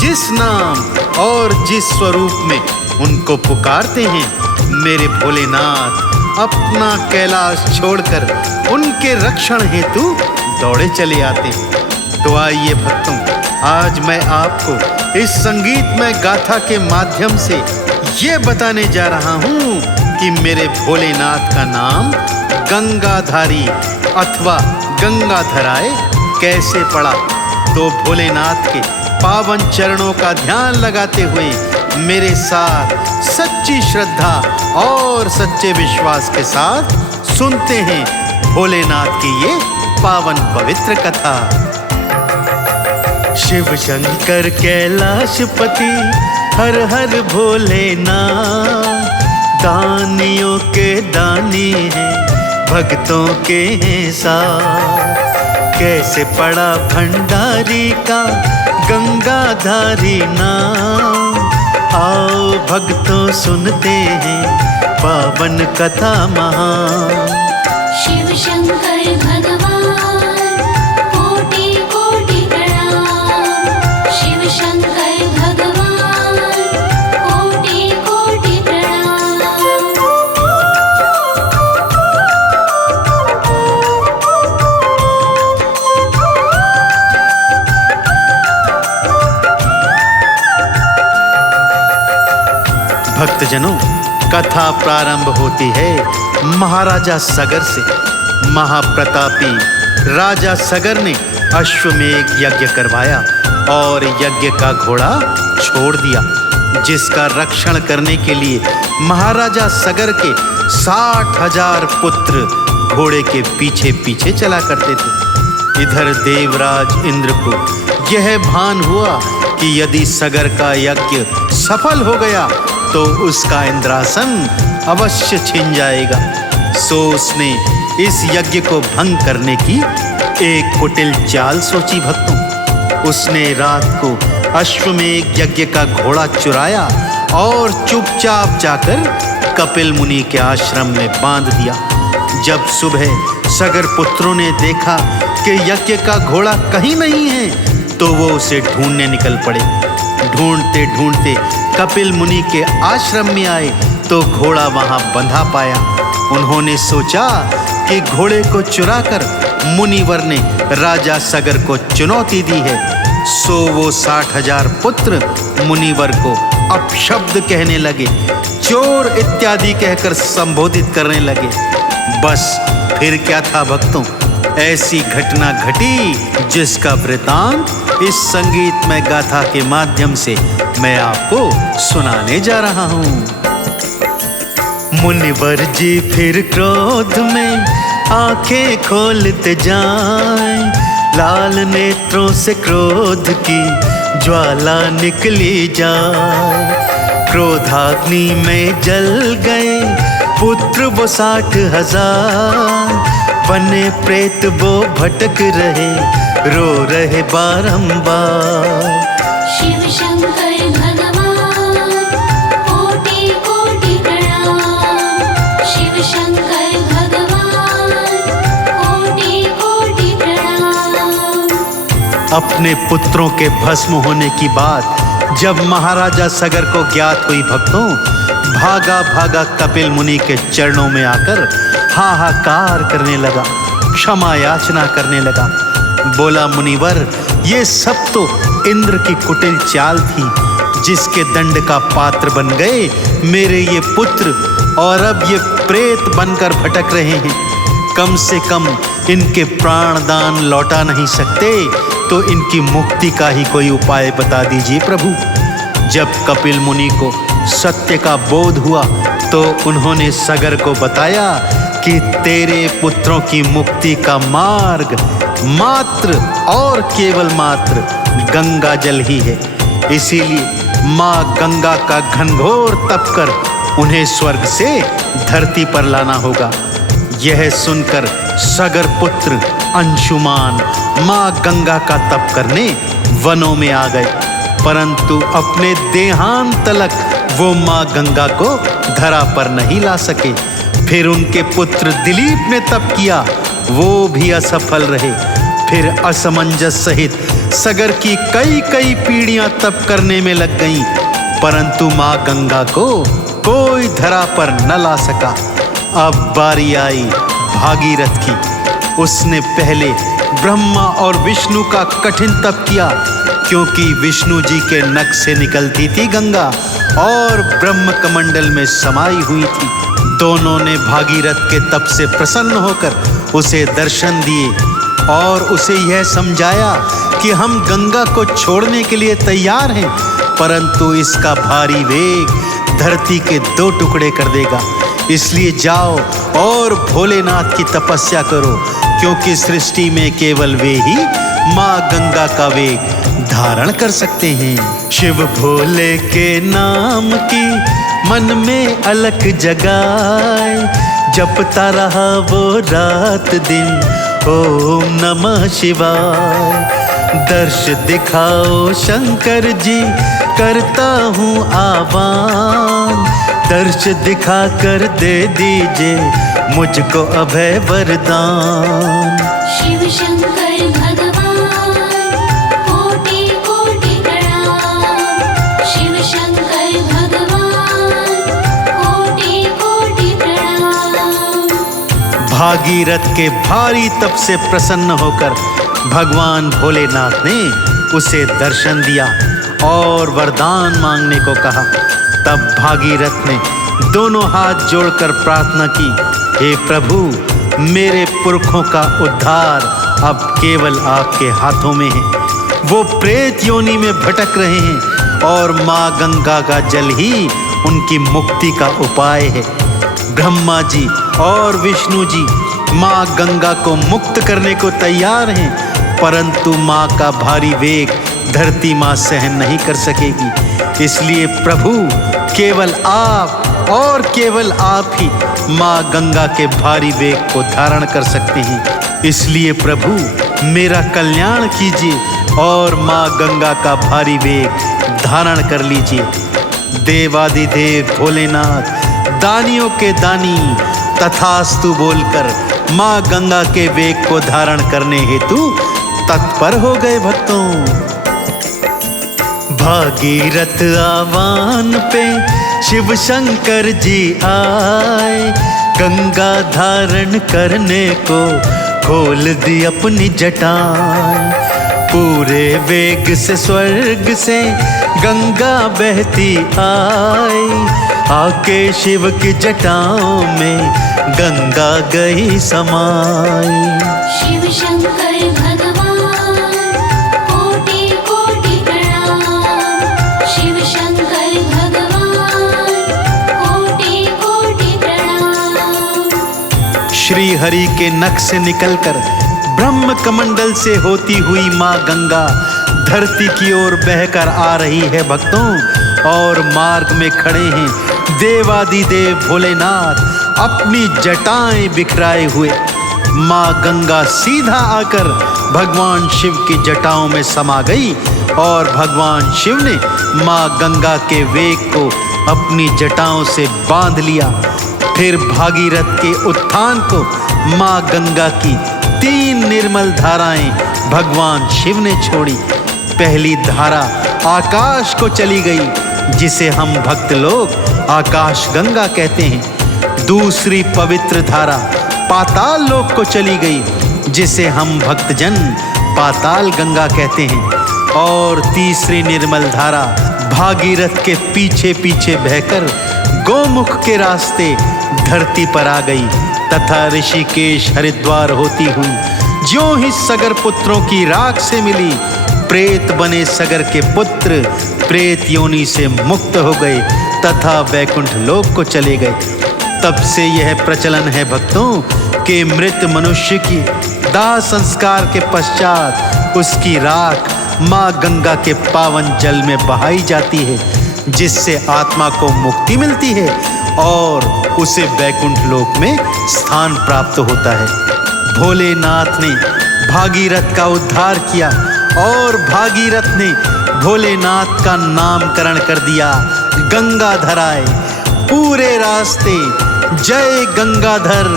जिस नाम और जिस स्वरूप में उनको पुकारते हैं, मेरे भोलेनाथ अपना कैलाश छोड़कर उनके रक्षण हेतु दौड़े चले आते। तो आइए भक्तों, आज मैं आपको इस संगीतमय गाथा के माध्यम से ये बताने जा रहा हूँ कि मेरे भोलेनाथ का नाम गंगाधारी अथवा गंगाधराय कैसे पड़ा। तो भोलेनाथ के पावन चरणों का ध्यान लगाते हुए मेरे साथ सच्ची श्रद्धा और सच्चे विश्वास के साथ सुनते हैं भोलेनाथ की ये पावन पवित्र कथा। शिव शंकर कैलाशपति हर हर भोलेनाथ, दानियों के दानी हैं, भक्तों के हैं साथ। कैसे पड़ा भंडारी का गंगाधारी नाम, आओ भक्तों सुनते हैं पावन कथा महान। शिव शंकर भगवान कोटि कोटि प्रणाम। शिव शंकर भगवान कोटि कोटि प्रणाम। भक्तजनों, कथा प्रारंभ होती है महाराजा सगर से। महाप्रतापी राजा सगर ने अश्वमेघ यज्ञ करवाया और यज्ञ का घोड़ा छोड़ दिया, जिसका रक्षण करने के लिए महाराजा सगर के 60,000 पुत्र घोड़े के पीछे पीछे चला करते थे। इधर देवराज इंद्र को यह भान हुआ कि यदि सगर का यज्ञ सफल हो गया तो उसका इंद्रासन अवश्य छिन जाएगा। सो उसने इस यज्ञ को भंग करने की एक कुटिल चाल सोची भक्तों। उसने रात को अश्वमेघ यज्ञ का घोड़ा चुराया और चुपचाप जाकर कपिल मुनि के आश्रम में बांध दिया। जब सुबह सगर पुत्रों ने देखा कि यज्ञ का घोड़ा कहीं नहीं है तो वो उसे ढूंढने निकल पड़े। ढूंढते ढूंढते कपिल मुनि के आश्रम में आए तो घोड़ा वहां बंधा पाया। उन्होंने सोचा कि घोड़े को चुराकर मुनिवर ने राजा सगर को चुनौती दी है। सो वो 60,000 पुत्र मुनिवर को अपशब्द कहने लगे, चोर इत्यादि कहकर संबोधित करने लगे। बस फिर क्या था भक्तों, ऐसी घटना घटी जिसका वृतांत इस संगीतमय गाथा के माध्यम से मैं आपको सुनाने जा रहा हूँ। मुनिवर जी फिर क्रोध में आंखें खोलते जाएं, लाल नेत्रों से क्रोध की ज्वाला निकली जाए। क्रोधाग्नि में जल गए पुत्र वो 60,000, बने प्रेत वो भटक रहे, रो रहे बारंबार। शिव शंकर भगवान कोटि कोटि प्रणाम। शिव शंकर भगवान कोटि कोटि प्रणाम। अपने पुत्रों के भस्म होने की बात जब महाराजा सगर को ज्ञात हुई भक्तों, भागा भागा कपिल मुनि के चरणों में आकर हाहाकार करने लगा, क्षमा याचना करने लगा। बोला, मुनिवर, ये सब तो इंद्र की कुटिल चाल थी, जिसके दंड का पात्र बन गए मेरे ये पुत्र और अब ये प्रेत बनकर भटक रहे हैं। कम से कम इनके प्राणदान लौटा नहीं सकते तो इनकी मुक्ति का ही कोई उपाय बता दीजिए प्रभु। जब कपिल मुनि को सत्य का बोध हुआ तो उन्होंने सगर को बताया कि तेरे पुत्रों की मुक्ति का मार्ग मात्र और केवल मात्र गंगा जल ही है। इसीलिए माँ गंगा का घनघोर तप कर उन्हें स्वर्ग से धरती पर लाना होगा। यह सुनकर सगर पुत्र अंशुमान माँ गंगा का तप करने वनों में आ गए, परंतु अपने देहांत तलक वो माँ गंगा को धरा पर नहीं ला सके। फिर उनके पुत्र दिलीप ने तप किया, वो भी असफल रहे। फिर असमंजस सहित सगर की कई कई पीढ़ियां तप करने में लग गईं, परंतु माँ गंगा को कोई धरा पर न ला सका। अब बारी आई भागीरथ की। उसने पहले ब्रह्मा और विष्णु का कठिन तप किया, क्योंकि विष्णु जी के नख से निकलती थी गंगा और ब्रह्म कमंडल में समाई हुई थी। दोनों ने भागीरथ के तप से प्रसन्न होकर उसे दर्शन दिए और उसे यह समझाया कि हम गंगा को छोड़ने के लिए तैयार हैं, परंतु इसका भारी वेग धरती के 2 टुकड़े कर देगा। इसलिए जाओ और भोलेनाथ की तपस्या करो, क्योंकि सृष्टि में केवल वे ही माँ गंगा का वेग धारण कर सकते हैं। शिव भोले के नाम की मन में अलख जगाए, जपता रहा वो रात दिन ओम नमः शिवाय। दर्श दिखाओ शंकर जी, करता हूँ आह्वान, दर्श दिखा कर दे दीजिए मुझको अभय वरदान। शिव शंकर भगवान कोटि कोटि प्रणाम। शिव शंकर भगवान कोटि कोटि प्रणाम। भागीरथ के भारी तप से प्रसन्न होकर भगवान भोलेनाथ ने उसे दर्शन दिया और वरदान मांगने को कहा। तब भागीरथ ने दोनों हाथ जोड़कर प्रार्थना की हे प्रभु, मेरे पुरखों का उद्धार अब केवल आपके हाथों में है। वो प्रेत योनि में भटक रहे हैं और माँ गंगा का जल ही उनकी मुक्ति का उपाय है। ब्रह्मा जी और विष्णु जी माँ गंगा को मुक्त करने को तैयार हैं, परंतु माँ का भारी वेग धरती माँ सहन नहीं कर सकेगी। इसलिए प्रभु, केवल आप और केवल आप ही माँ गंगा के भारी वेग को धारण कर सकते हैं। इसलिए प्रभु, मेरा कल्याण कीजिए और माँ गंगा का भारी वेग धारण कर लीजिए। देवादिदेव भोलेनाथ दानियों के दानी तथास्तु बोलकर माँ गंगा के वेग को धारण करने हेतु तत्पर हो गए भक्तों। भागीरथ आह्वान पे शिव शंकर जी आए, गंगा धारण करने को खोल दी अपनी जटाएं। पूरे वेग से स्वर्ग से गंगा बहती आई, आके शिव की जटाओं में गंगा गई समाई। शिव शंकर भगवान कोटि कोटि प्रणाम। शिव शंकर भगवान कोटि कोटि प्रणाम। श्री हरि के नख से निकलकर ब्रह्म कमंडल से होती हुई माँ गंगा धरती की ओर बहकर आ रही है भक्तों। और मार्ग में खड़े हैं देवादिदेव भोलेनाथ अपनी जटाएं बिखराए हुए। माँ गंगा सीधा आकर भगवान शिव की जटाओं में समा गई और भगवान शिव ने माँ गंगा के वेग को अपनी जटाओं से बांध लिया। फिर भागीरथ के उत्थान को माँ गंगा की 3 निर्मल धाराएं भगवान शिव ने छोड़ी। पहली धारा आकाश को चली गई, जिसे हम भक्त लोग आकाश गंगा कहते हैं। दूसरी पवित्र धारा पाताल लोक को चली गई, जिसे हम भक्तजन पाताल गंगा कहते हैं। और तीसरी निर्मल धारा भागीरथ के पीछे पीछे बहकर गोमुख के रास्ते धरती पर आ गई तथा ऋषिकेश हरिद्वार होती हुई ज्यों ही सगर पुत्रों की राख से मिली, प्रेत बने सगर के पुत्र प्रेत योनि से मुक्त हो गए तथा वैकुंठ लोक को चले गए। तब से यह प्रचलन है भक्तों कि मृत मनुष्य की दाह संस्कार के पश्चात उसकी राख माँ गंगा के पावन जल में बहाई जाती है, जिससे आत्मा को मुक्ति मिलती है और उसे वैकुंठ लोक में स्थान प्राप्त होता है। भोलेनाथ ने भागीरथ का उद्धार किया और भागीरथ ने भोलेनाथ का नामकरण कर दिया गंगाधराय। पूरे रास्ते जय गंगाधर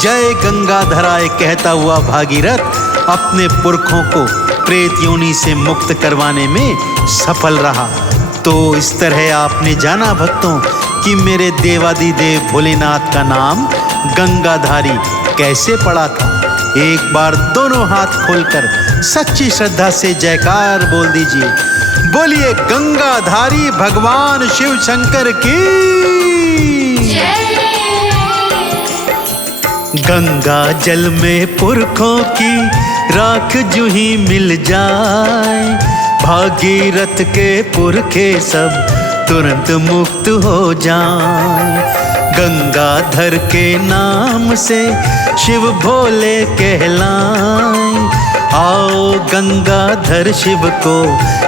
जय गंगाधराय कहता हुआ भागीरथ अपने पुरखों को प्रेत योनि से मुक्त करवाने में सफल रहा। तो इस तरह आपने जाना भक्तों कि मेरे देवादिदेव भोलेनाथ का नाम गंगाधारी कैसे पड़ा था। एक बार दोनों हाथ खोलकर सच्ची श्रद्धा से जयकार बोल दीजिए। बोलिए गंगाधारी भगवान शिव शंकर की जय। गंगा जल में पुरखों की राख जूं ही मिल जाए, भागीरथ के पुरखे सब तुरंत मुक्त हो जाए। गंगाधर के नाम से शिव भोले कहलाएं, आओ गंगाधर शिव को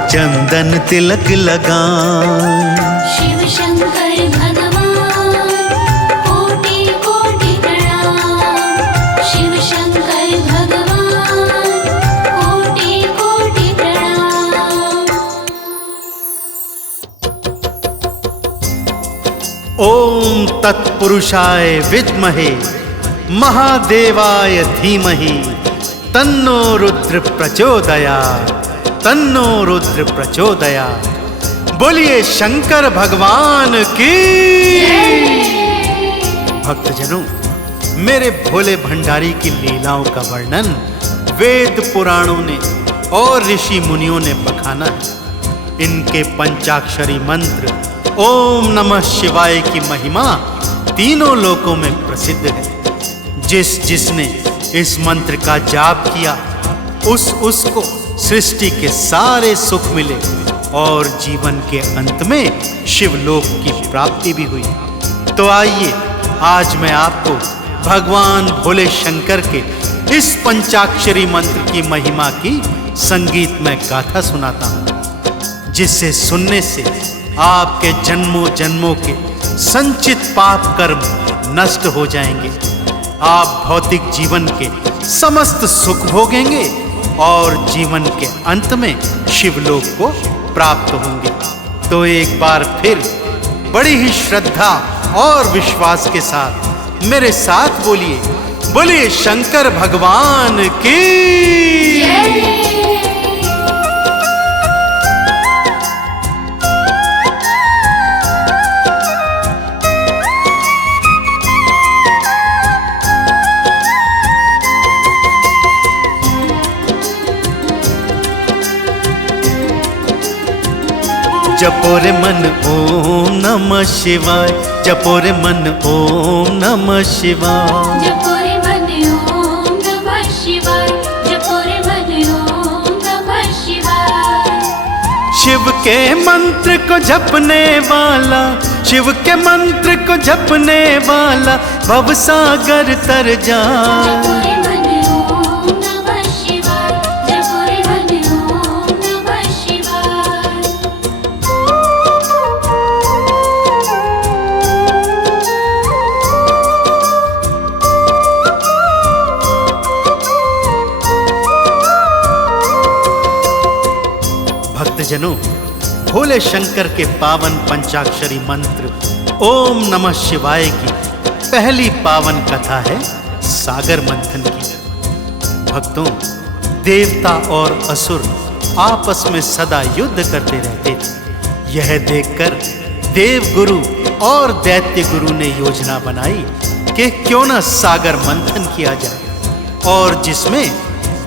चंदन तिलक लगाएं। शिव शंकर भगवान कोटि कोटि प्रणाम। शिव शंकर भगवान कोटि कोटि प्रणाम। ओम तत्पुरुषाय विद्महे महादेवाय धीमहि तन्नो रुद्र प्रचोदयात् तन्नो रुद्र प्रचोदयात्। बोलिए शंकर भगवान की। भक्तजनों, मेरे भोले भंडारी की लीलाओं का वर्णन वेद पुराणों ने और ऋषि मुनियों ने बखाना है। इनके पंचाक्षरी मंत्र ओम नमः शिवाय की महिमा तीनों लोकों में प्रसिद्ध है। जिसने इस मंत्र का जाप किया उसको सृष्टि के सारे सुख मिले और जीवन के अंत में शिवलोक की प्राप्ति भी हुई। तो आइए आज मैं आपको भगवान भोले शंकर के इस पंचाक्षरी मंत्र की महिमा की संगीतमय गाथा सुनाता हूं, जिससे सुनने से आपके जन्मों जन्मों के संचित पाप कर्म नष्ट हो जाएंगे। आप भौतिक जीवन के समस्त सुख भोगेंगे और जीवन के अंत में शिवलोक को प्राप्त होंगे। तो एक बार फिर बड़ी ही श्रद्धा और विश्वास के साथ मेरे साथ बोलिए, बोलिए शंकर भगवान की। जपो रे मन ओम नमः शिवाय, जपो रे मन ओम नमः शिवाय। जपो रे मन ओम नमः शिवाय, जपो रे मन ओम नमः शिवाय। शिव के मंत्र को जपने वाला, शिव के मंत्र को जपने वाला भवसागर तर जपो जाए। रे मन ओम नमः शिवाय, जपो रे मन ओम नमः शिवाय। भक्तजनों, भोले शंकर के पावन पंचाक्षरी मंत्र ओम नमः शिवाय की पहली पावन कथा है सागर मंथन की। भक्तों, देवता और असुर आपस में सदा युद्ध करते रहते थे। यह देखकर देवगुरु और दैत्य गुरु ने योजना बनाई कि क्यों न सागर मंथन किया जाए और जिसमें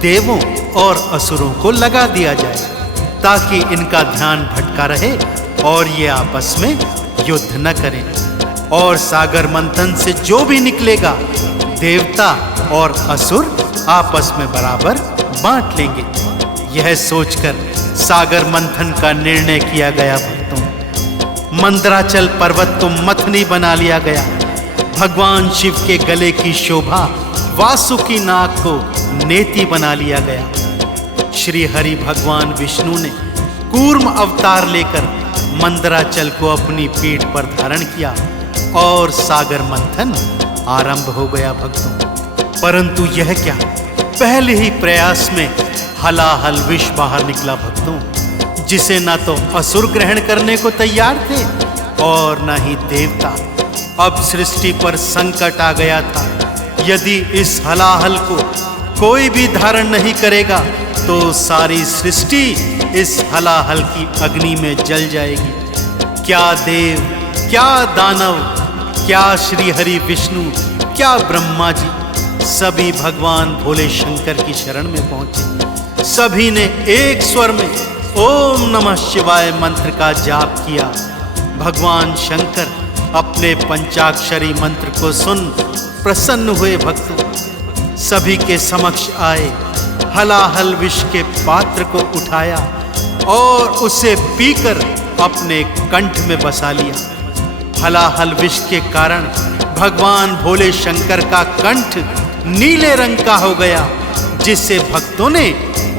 देवों और असुरों को लगा दिया जाए, ताकि इनका ध्यान भटका रहे और ये आपस में युद्ध न करें। और सागर मंथन से जो भी निकलेगा देवता और असुर आपस में बराबर बांट लेंगे। यह सोचकर सागर मंथन का निर्णय किया गया। भक्तों, मंदराचल पर्वत को मथनी बना लिया गया। भगवान शिव के गले की शोभा वासुकी नाग को नेति बना लिया गया। श्री हरि भगवान विष्णु ने कूर्म अवतार लेकर मंदराचल को अपनी पीठ पर धारण किया और सागर मंथन आरंभ हो गया। भक्तों, परंतु यह क्या, पहले ही प्रयास में हलाहल विष बाहर निकला। भक्तों, जिसे ना तो असुर ग्रहण करने को तैयार थे और ना ही देवता। अब सृष्टि पर संकट आ गया था। यदि इस हलाहल को कोई भी धारण नहीं करेगा तो सारी सृष्टि इस हलाहल की अग्नि में जल जाएगी। क्या देव, क्या दानव, क्या श्री हरि विष्णु, क्या ब्रह्मा जी, सभी भगवान भोले शंकर की शरण में पहुंचे। सभी ने एक स्वर में ओम नमः शिवाय मंत्र का जाप किया। भगवान शंकर अपने पंचाक्षरी मंत्र को सुन प्रसन्न हुए। भक्तों, सभी के समक्ष आए, हलाहल विष के पात्र को उठाया और उसे पीकर अपने कंठ में बसा लिया। हलाहल विष के कारण भगवान भोले शंकर का कंठ नीले रंग का हो गया, जिससे भक्तों ने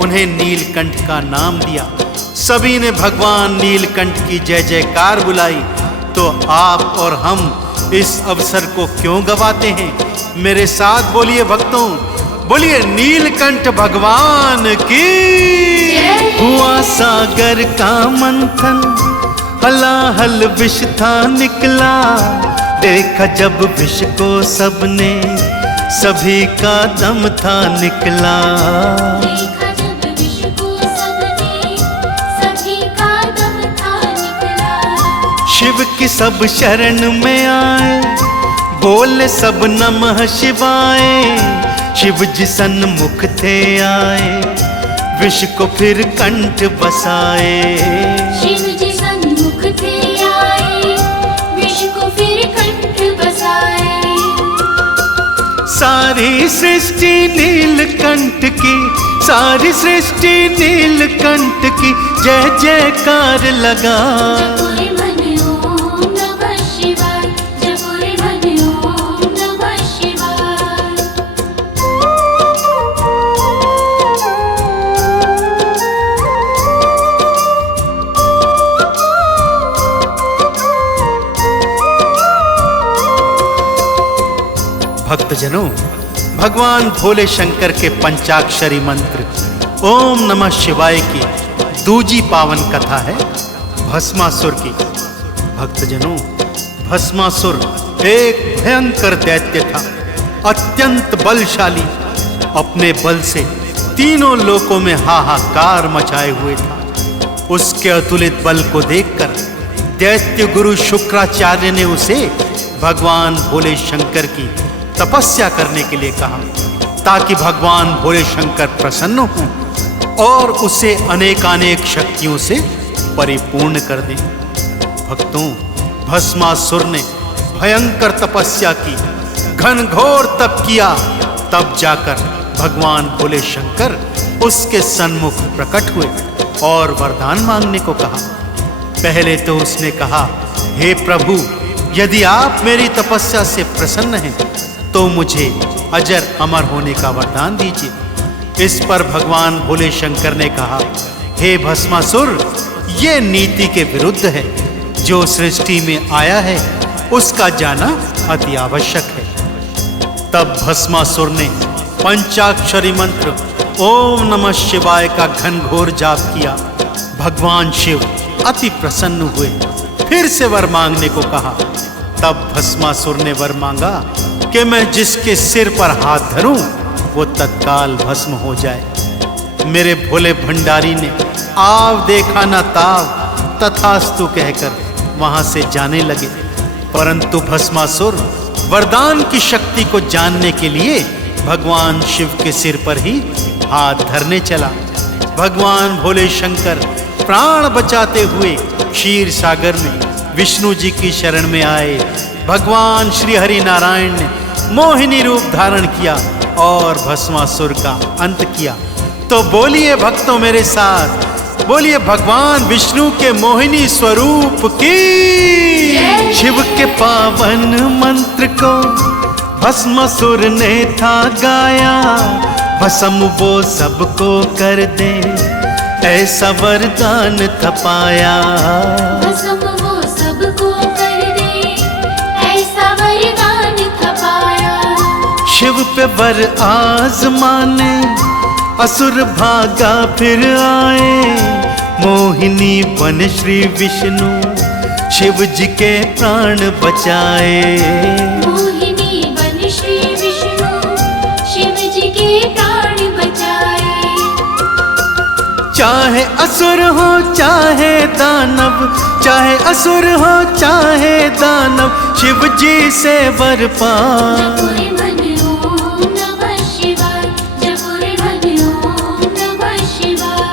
उन्हें नीलकंठ का नाम दिया। सभी ने भगवान नीलकंठ की जय जयकार बुलाई। तो आप और हम इस अवसर को क्यों गवाते हैं? मेरे साथ बोलिए भक्तों, बोलिए नीलकंठ भगवान की। हुआ सागर का मंथन, हलाहल विष था निकला। देखा जब विष को सबने, सभी का दम था निकला। देखा जब विष को सबने, सभी का दम था निकला। शिव की सब शरण में आए, बोले सब नमः शिवाय। शिव जी सन्मुख थे आए, विष को फिर कंठ बसाए। शिव जी सन्मुख थे आए, विष को फिर कंठ बसाए। सारी सृष्टि नीलकंठ की, सारी सृष्टि नीलकंठ की जय जयकार लगा। जपो रे मन ओम नमः शिवाय, जपो रे मन ओम नमः शिवाय। भक्तजनों, भगवान भोले शंकर के पंचाक्षरी मंत्र ओम नमः शिवाय की दूजी पावन कथा है भस्मासुर की। भक्तजनों, भस्मासुर एक भयंकर दैत्य था, अत्यंत बलशाली। अपने बल से तीनों लोकों में हाहाकार मचाए हुए था। उसके अतुलित बल को देखकर दैत्य गुरु शुक्राचार्य ने उसे भगवान भोले शंकर की तपस्या करने के लिए कहा, ताकि भगवान भोले शंकर प्रसन्न हों और उसे अनेकानेक शक्तियों से परिपूर्ण कर दें। भक्तों, भस्मासुर ने भयंकर तपस्या की, घनघोर तप किया। तब जाकर भगवान भोले शंकर उसके सन्मुख प्रकट हुए और वरदान मांगने को कहा। पहले तो उसने कहा, हे प्रभु, यदि आप मेरी तपस्या से प्रसन्न हैं तो मुझे अजर अमर होने का वरदान दीजिए। इस पर भगवान भोले शंकर ने कहा, हे भस्मासुर, ये नीति के विरुद्ध है। जो सृष्टि में आया है उसका जाना अति आवश्यक है। तब भस्मासुर ने पंचाक्षरी मंत्र ओम नमः शिवाय का घनघोर जाप किया। भगवान शिव अति प्रसन्न हुए, फिर से वर मांगने को कहा। तब भस्मासुर ने वर मांगा कि मैं जिसके सिर पर हाथ धरूं वो तत्काल भस्म हो जाए। मेरे भोले भंडारी ने आव देखा न ताव तथास्तु कहकर वहां से जाने लगे। परंतु भस्मासुर वरदान की शक्ति को जानने के लिए भगवान शिव के सिर पर ही हाथ धरने चला। भगवान भोले शंकर प्राण बचाते हुए क्षीर सागर में विष्णु जी की शरण में आए। भगवान श्री हरि नारायण ने मोहिनी रूप धारण किया और भस्मासुर का अंत किया। तो बोलिए भक्तों मेरे साथ, बोलिए भगवान विष्णु के मोहिनी स्वरूप की। शिव के पावन मंत्र को भस्मासुर ने था गाया, भस्म वो सबको कर दे, ऐसा वरदान था पाया। भस्म वो सबको कर दे, ऐसा वरदान था पाया। शिव पे वर आजमाने असुर भागा फिर आए, मोहिनी बन श्री विष्णु शिव जी के प्राण बचाए। मोहिनी बन श्री विष्णु शिव जी के प्राण बचाए। चाहे असुर हो चाहे दानव, चाहे असुर हो चाहे दानव, शिव जी से वर पा। जपो रे मन ओम नमः शिवाय, जपो रे मन ओम नमः शिवाय।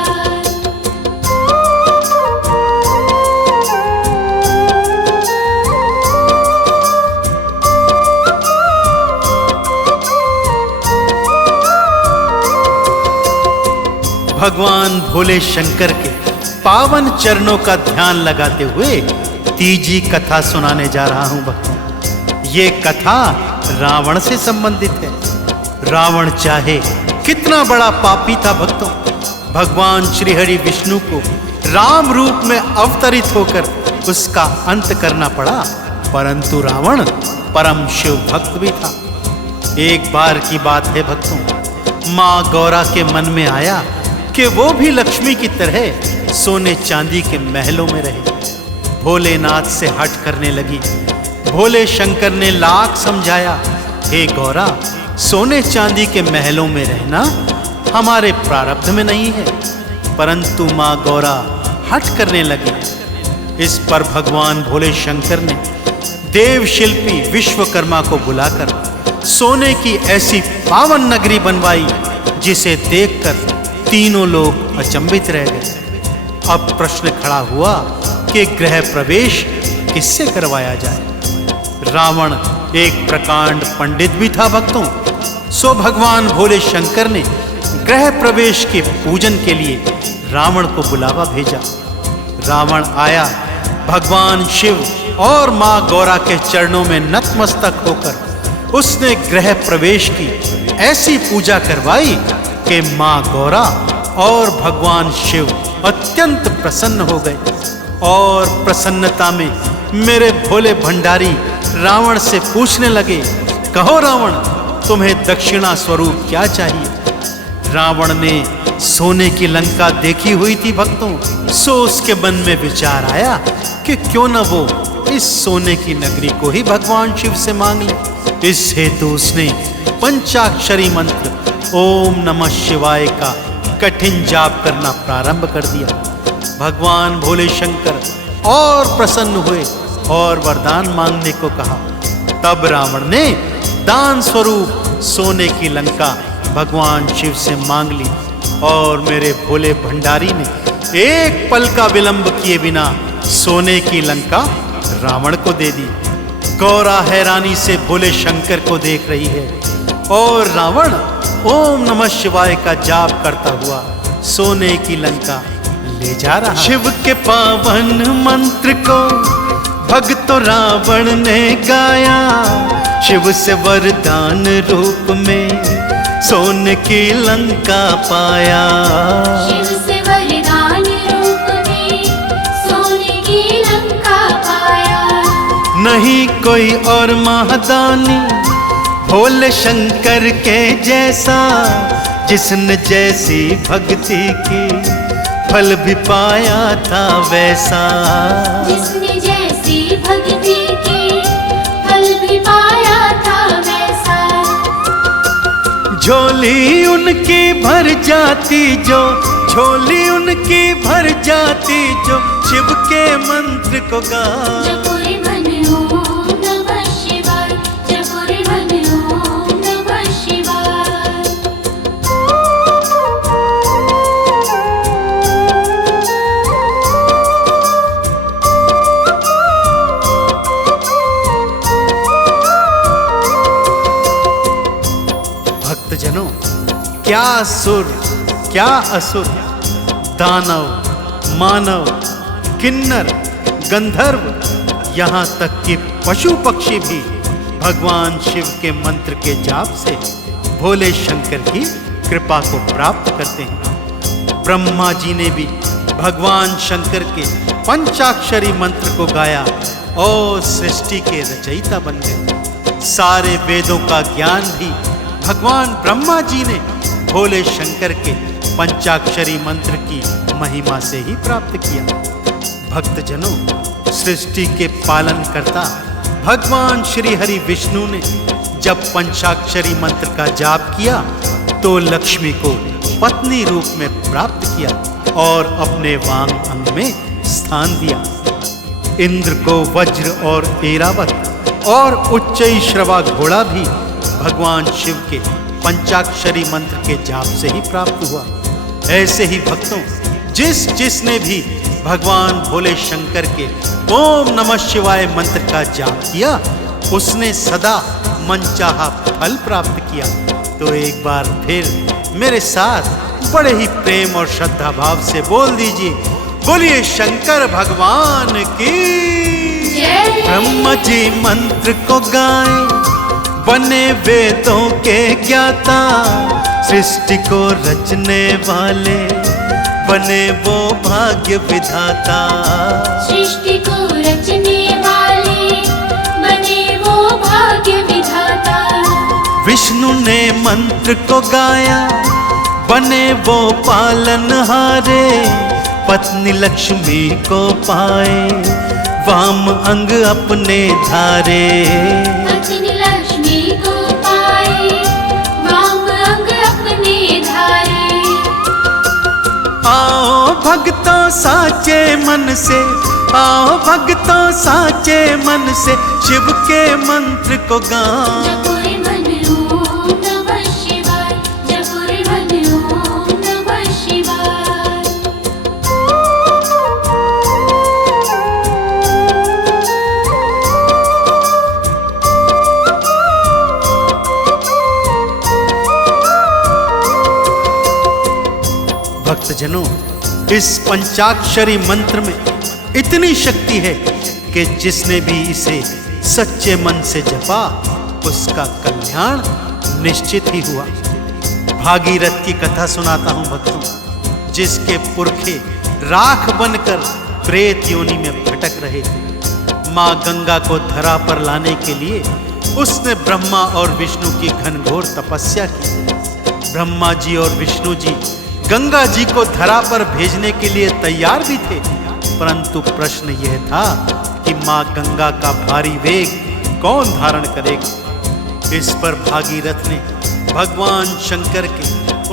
भगवान भोले शंकर के पावन चरणों का ध्यान लगाते हुए तीजी कथा सुनाने जा रहा हूं भक्तों। ये कथा रावण से संबंधित है। रावण चाहे कितना बड़ा पापी था भक्तों, भगवान श्री हरि विष्णु को राम रूप में अवतरित होकर उसका अंत करना पड़ा। परंतु रावण परम शिव भक्त भी था। एक बार की बात है भक्तों, माँ गौरा के मन में आया कि वो भी लक्ष्मी की तरह सोने चांदी के महलों में रहे। भोलेनाथ से हट करने लगी। भोले शंकर ने लाख समझाया, हे गौरा, सोने चांदी के महलों में रहना हमारे प्रारब्ध में नहीं है। परंतु माँ गौरा हट करने लगी। इस पर भगवान भोले शंकर ने देव शिल्पी विश्वकर्मा को बुलाकर सोने की ऐसी पावन नगरी बनवाई जिसे देखकर तीनों लोग अचंभित रह गए। अब प्रश्न खड़ा हुआ कि गृह प्रवेश किससे करवाया जाए। रावण एक प्रकांड पंडित भी था भक्तों। सो भगवान भोले शंकर ने गृह प्रवेश के पूजन के लिए रावण को बुलावा भेजा। रावण आया, भगवान शिव और मां गौरा के चरणों में नतमस्तक होकर उसने गृह प्रवेश की ऐसी पूजा करवाई कि मां गौरा और भगवान शिव अत्यंत प्रसन्न हो गए। और प्रसन्नता में मेरे भोले भंडारी रावण से पूछने लगे, कहो रावण, तुम्हें दक्षिणा स्वरूप क्या चाहिए? रावण ने सोने की लंका देखी हुई थी भक्तों, सो उसके मन में विचार आया कि क्यों न वो इस सोने की नगरी को ही भगवान शिव से मांग ले। इस हेतु उसने पंचाक्षरी मंत्र ओम नमः शिवाय का कठिन जाप करना प्रारंभ कर दिया। भगवान भोले शंकर और प्रसन्न हुए और वरदान मांगने को कहा। तब रावण ने दान स्वरूप सोने की लंका भगवान शिव से मांग ली और मेरे भोले भंडारी ने एक पल का विलंब किए बिना सोने की लंका रावण को दे दी। गौरा हैरानी से भोले शंकर को देख रही है और रावण ओम नमः शिवाय का जाप करता हुआ सोने की लंका ले जा रहा। शिव के पावन मंत्र को भक्तो रावण ने गाया, शिव से वरदान रूप में सोने की लंका पाया। शिव से वरदान रूप में सोने की लंका पाया। नहीं कोई और महादानी भोले शंकर के जैसा, जिसने जैसी भक्ति की फल भी पाया था वैसा। जिसने जैसी भक्ति की फल भी पाया था वैसा। झोली उनकी भर जाती जो, झोली उनकी भर जाती जो शिव के मंत्र को गा। जपो रे मन ओम नमः शिवाय, जपो रे मन ओम नमः शिवाय। भक्तजनों, क्या सुर क्या असुर, दानव, मानव, किन्नर, गंधर्व, यहाँ तक कि पशु पक्षी भी भगवान शिव के मंत्र के जाप से भोले शंकर की कृपा को प्राप्त करते हैं। ब्रह्मा जी ने भी भगवान शंकर के पंचाक्षरी मंत्र को गाया और सृष्टि के रचयिता बन गए। सारे वेदों का ज्ञान भी भगवान ब्रह्मा जी ने भोले शंकर के पंचाक्षरी मंत्र की महिमा से ही प्राप्त किया। भक्तजनों, सृष्टि के पालन करता भगवान श्री हरि विष्णु ने जब पंचाक्षरी मंत्र का जाप किया तो लक्ष्मी को पत्नी रूप में प्राप्त किया और अपने वांग अंग में स्थान दिया। इंद्र को वज्र और ऐरावत और उच्चैश्रवा घोड़ा भी भगवान शिव के पंचाक्षरी मंत्र के जाप से ही प्राप्त हुआ। ऐसे ही भक्तों, जिसने भी भगवान भोले शंकर के ओम नमः शिवाय मंत्र का जाप किया उसने सदा मनचाहा फल प्राप्त किया। तो एक बार फिर मेरे साथ बड़े ही प्रेम और श्रद्धा भाव से बोल दीजिए, बोलिए शंकर भगवान की जय। ब्रह्मा जी मंत्र को गाए, बने वेदों के ज्ञाता, सृष्टि को रचने वाले बने वो भाग्य विधाता। सृष्टि को रचने वाले बने वो भाग्य विधाता। विष्णु ने मंत्र को गाया, बने वो पालनहारे, पत्नी लक्ष्मी को पाए, वाम अंग अपने धारे। पत्नी लक्ष्मी को पाए, वाम अंग अपने धारे। आओ भक्तों साचे मन से, आओ भक्तों साचे मन से शिव के मंत्र को गाओ। जपो रे मन ओम नमः शिवाय, जपो रे मन ओम नमः शिवाय। भक्तजनों, इस पंचाक्षरी मंत्र में इतनी शक्ति है कि जिसने भी इसे सच्चे मन से जपा उसका कल्याण निश्चित ही हुआ। भागीरथ की कथा सुनाता हूं भक्तों, जिसके पुरखे राख बनकर प्रेत योनि में भटक रहे थे। मां गंगा को धरा पर लाने के लिए उसने ब्रह्मा और विष्णु की घनघोर तपस्या की। ब्रह्मा जी और विष्णु जी गंगा जी को धरा पर भेजने के लिए तैयार भी थे, परंतु प्रश्न यह था कि मां गंगा का भारी वेग कौन धारण करेगा। इस पर भागीरथ ने भगवान शंकर के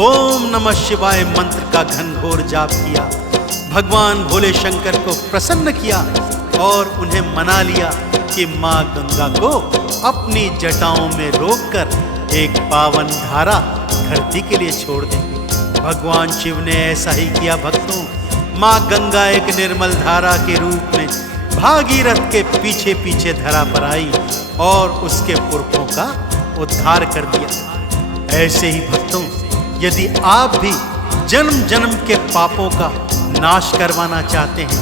ओम नमः शिवाय मंत्र का घनघोर जाप किया। भगवान भोले शंकर को प्रसन्न किया और उन्हें मना लिया कि मां गंगा को अपनी जटाओं में रोककर एक पावन धारा धरती के लिए छोड़ देंगे। भगवान शिव ने ऐसा ही किया भक्तों। मां गंगा एक निर्मल धारा के रूप में भागीरथ के पीछे पीछे धरा पर आई और उसके पुरखों का उद्धार कर दिया। ऐसे ही भक्तों, यदि आप भी जन्म जन्म के पापों का नाश करवाना चाहते हैं,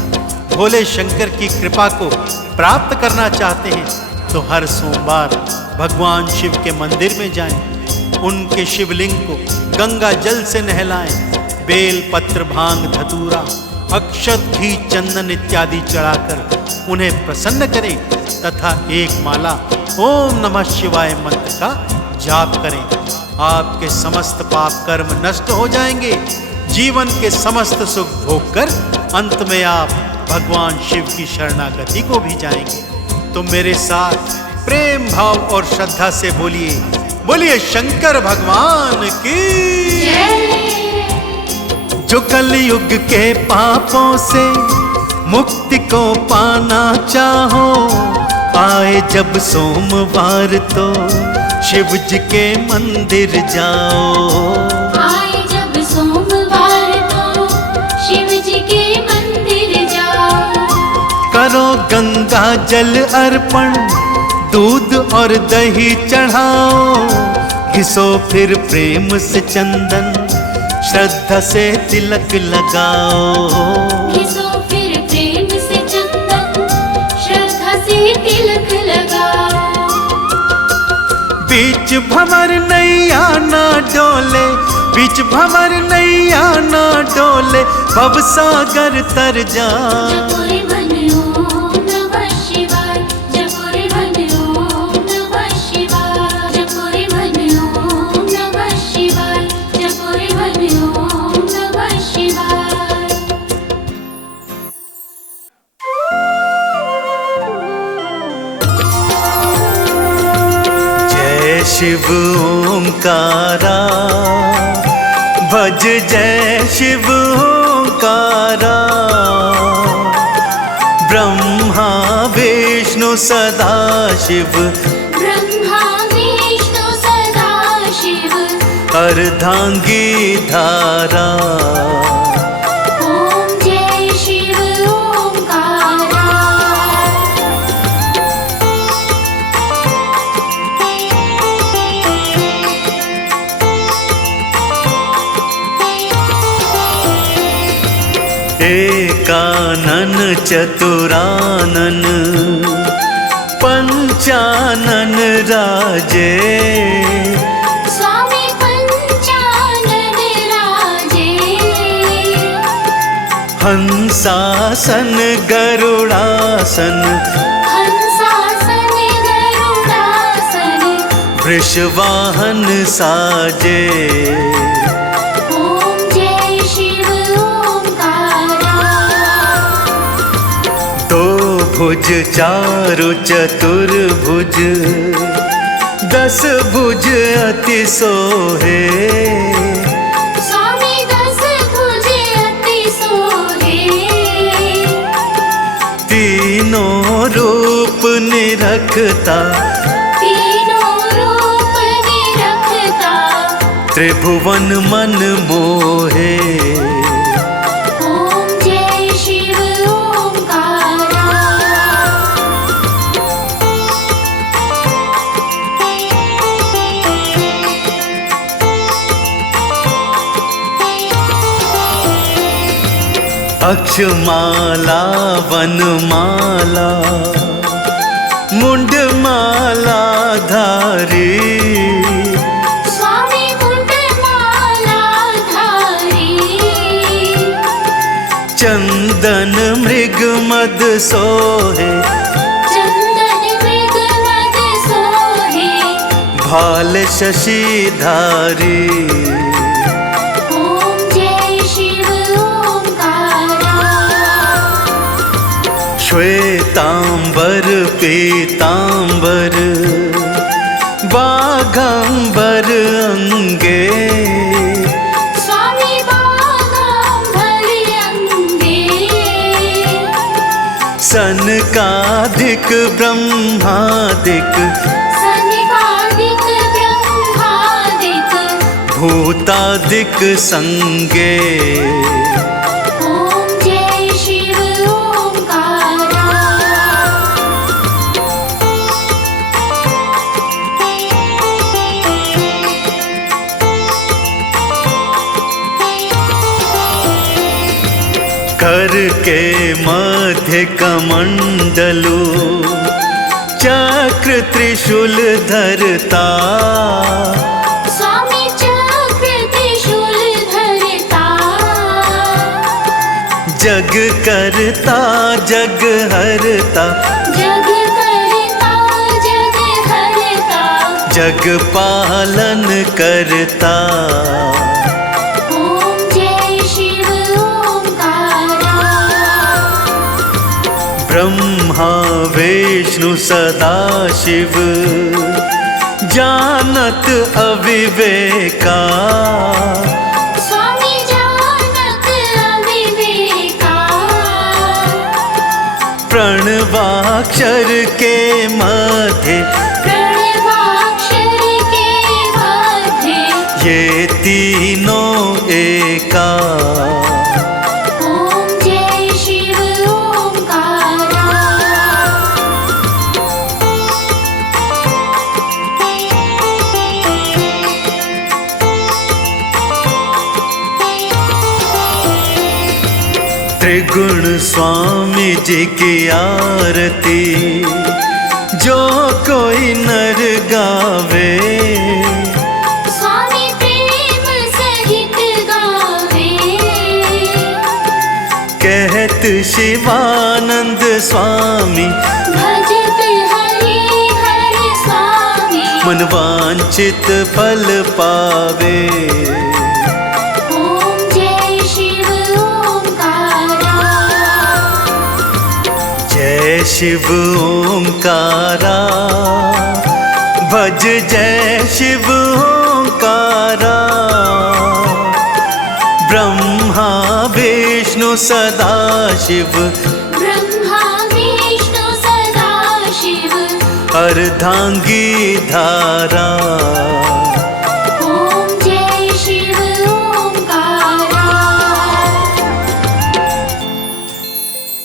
भोले शंकर की कृपा को प्राप्त करना चाहते हैं, तो हर सोमवार भगवान शिव के मंदिर में जाएं, उनके शिवलिंग को गंगा जल से नहलाएं, बेल पत्र भांग धतूरा अक्षत घी चंदन इत्यादि चढ़ाकर उन्हें प्रसन्न करें तथा एक माला ओम नमः शिवाय मंत्र का जाप करें। आपके समस्त पाप कर्म नष्ट हो जाएंगे। जीवन के समस्त सुख भोग कर अंत में आप भगवान शिव की शरणागति को भी जाएंगे। तो मेरे साथ प्रेम भाव और श्रद्धा से बोलिए, बोलिए शंकर भगवान की। जो कलयुग के पापों से मुक्ति को पाना चाहो, आए जब सोमवार तो शिव जी के मंदिर जाओ। आए जब सोमवार तो शिव जी के मंदिर जाओ। करो गंगा जल अर्पण, दूध और दही चढ़ाओ, घिसो फिर प्रेम से चंदन, श्रद्धा से तिलक लगाओ। घिसो फिर प्रेम से चंदन, श्रद्धा से तिलक लगाओ। बीच भंवर नैया ना डोले, बीच भंवर नैया ना डोले, भव सागर तर जा। जपो रे मन ओम नमः शिवाय, जपो रे मन ओम नमः शिवाय, जपो रे मन ओम नमः शिवाय, जपो रे मन ओम नमः शिवाय। जय शिव ओंकारा, भज जय शिव ओंकारा, ब्रह्मा विष्णु सदा शिव, ब्रह्मा विष्णु सदा शिव, अर्धांगी धारा। ओम जय शिव ओंकारा। एकानन चतुरानन, पंचानन राजे, स्वामी पंचानन राजे। हंसासन गरुड़ासन, हंसासन गरुड़ासन, वृषवाहन साजे। ओम जय शिव ओंकारा। दो भुज चारु चतुर्भुज, 10 भुज अति सोहे, स्वामी 10 भुज अति सोहे। तीनों रूप निरखता, तीनों रूप निरखता, त्रिभुवन मन मोहे। ओम जय शिव ओंकारा। अक्षमाला वनमाला मुंडमाला धारी, स्वामी मुंडमाला धारी। चंदन मृग मद सोहे, चंदन मृग मद सोहे। भाल शशिधारी, ओम जय शिव ओंकारा। श्वेतांबर पीतांबर बाघंबर अंगे, स्वामी बागांबर अंगे। सनकादिक ब्रह्मादिक, सनकादिक ब्रह्मादिक। भूतादिक संगे, ओम जय शिव ओंकारा। कर के मध्य कमंडलु, चक्र त्रिशूल धरता, स्वामी चक्र त्रिशूल धरता। जग करता जग हरता, जग करता जग हरता। जग पालन करता, ओम जय शिव ओंकारा। ब्रह्मा विष्णु सदा शिव, जानत अविवेका, स्वामी जानत अविवेका। प्रणवाक्षर के मध्य, प्रणवाक्षर के मध्य। ये तीनों एका, ओम जय शिव ओंकारा। त्रिगुण स्वामी जी की आरती, जो कोई नर गावे, स्वामी प्रेम सहित गावे। कहत शिवानंद स्वामी, भजत हरि हर स्वामी। मन वांछित फल पावे। ओम जय शिव ओंकारा। जय शिव ओंकारा, भज जय शिव ओंकारा। ब्रह्मा विष्णु सदा शिव, ब्रह्मा विष्णु सदा शिव। अर्धांगी धारा।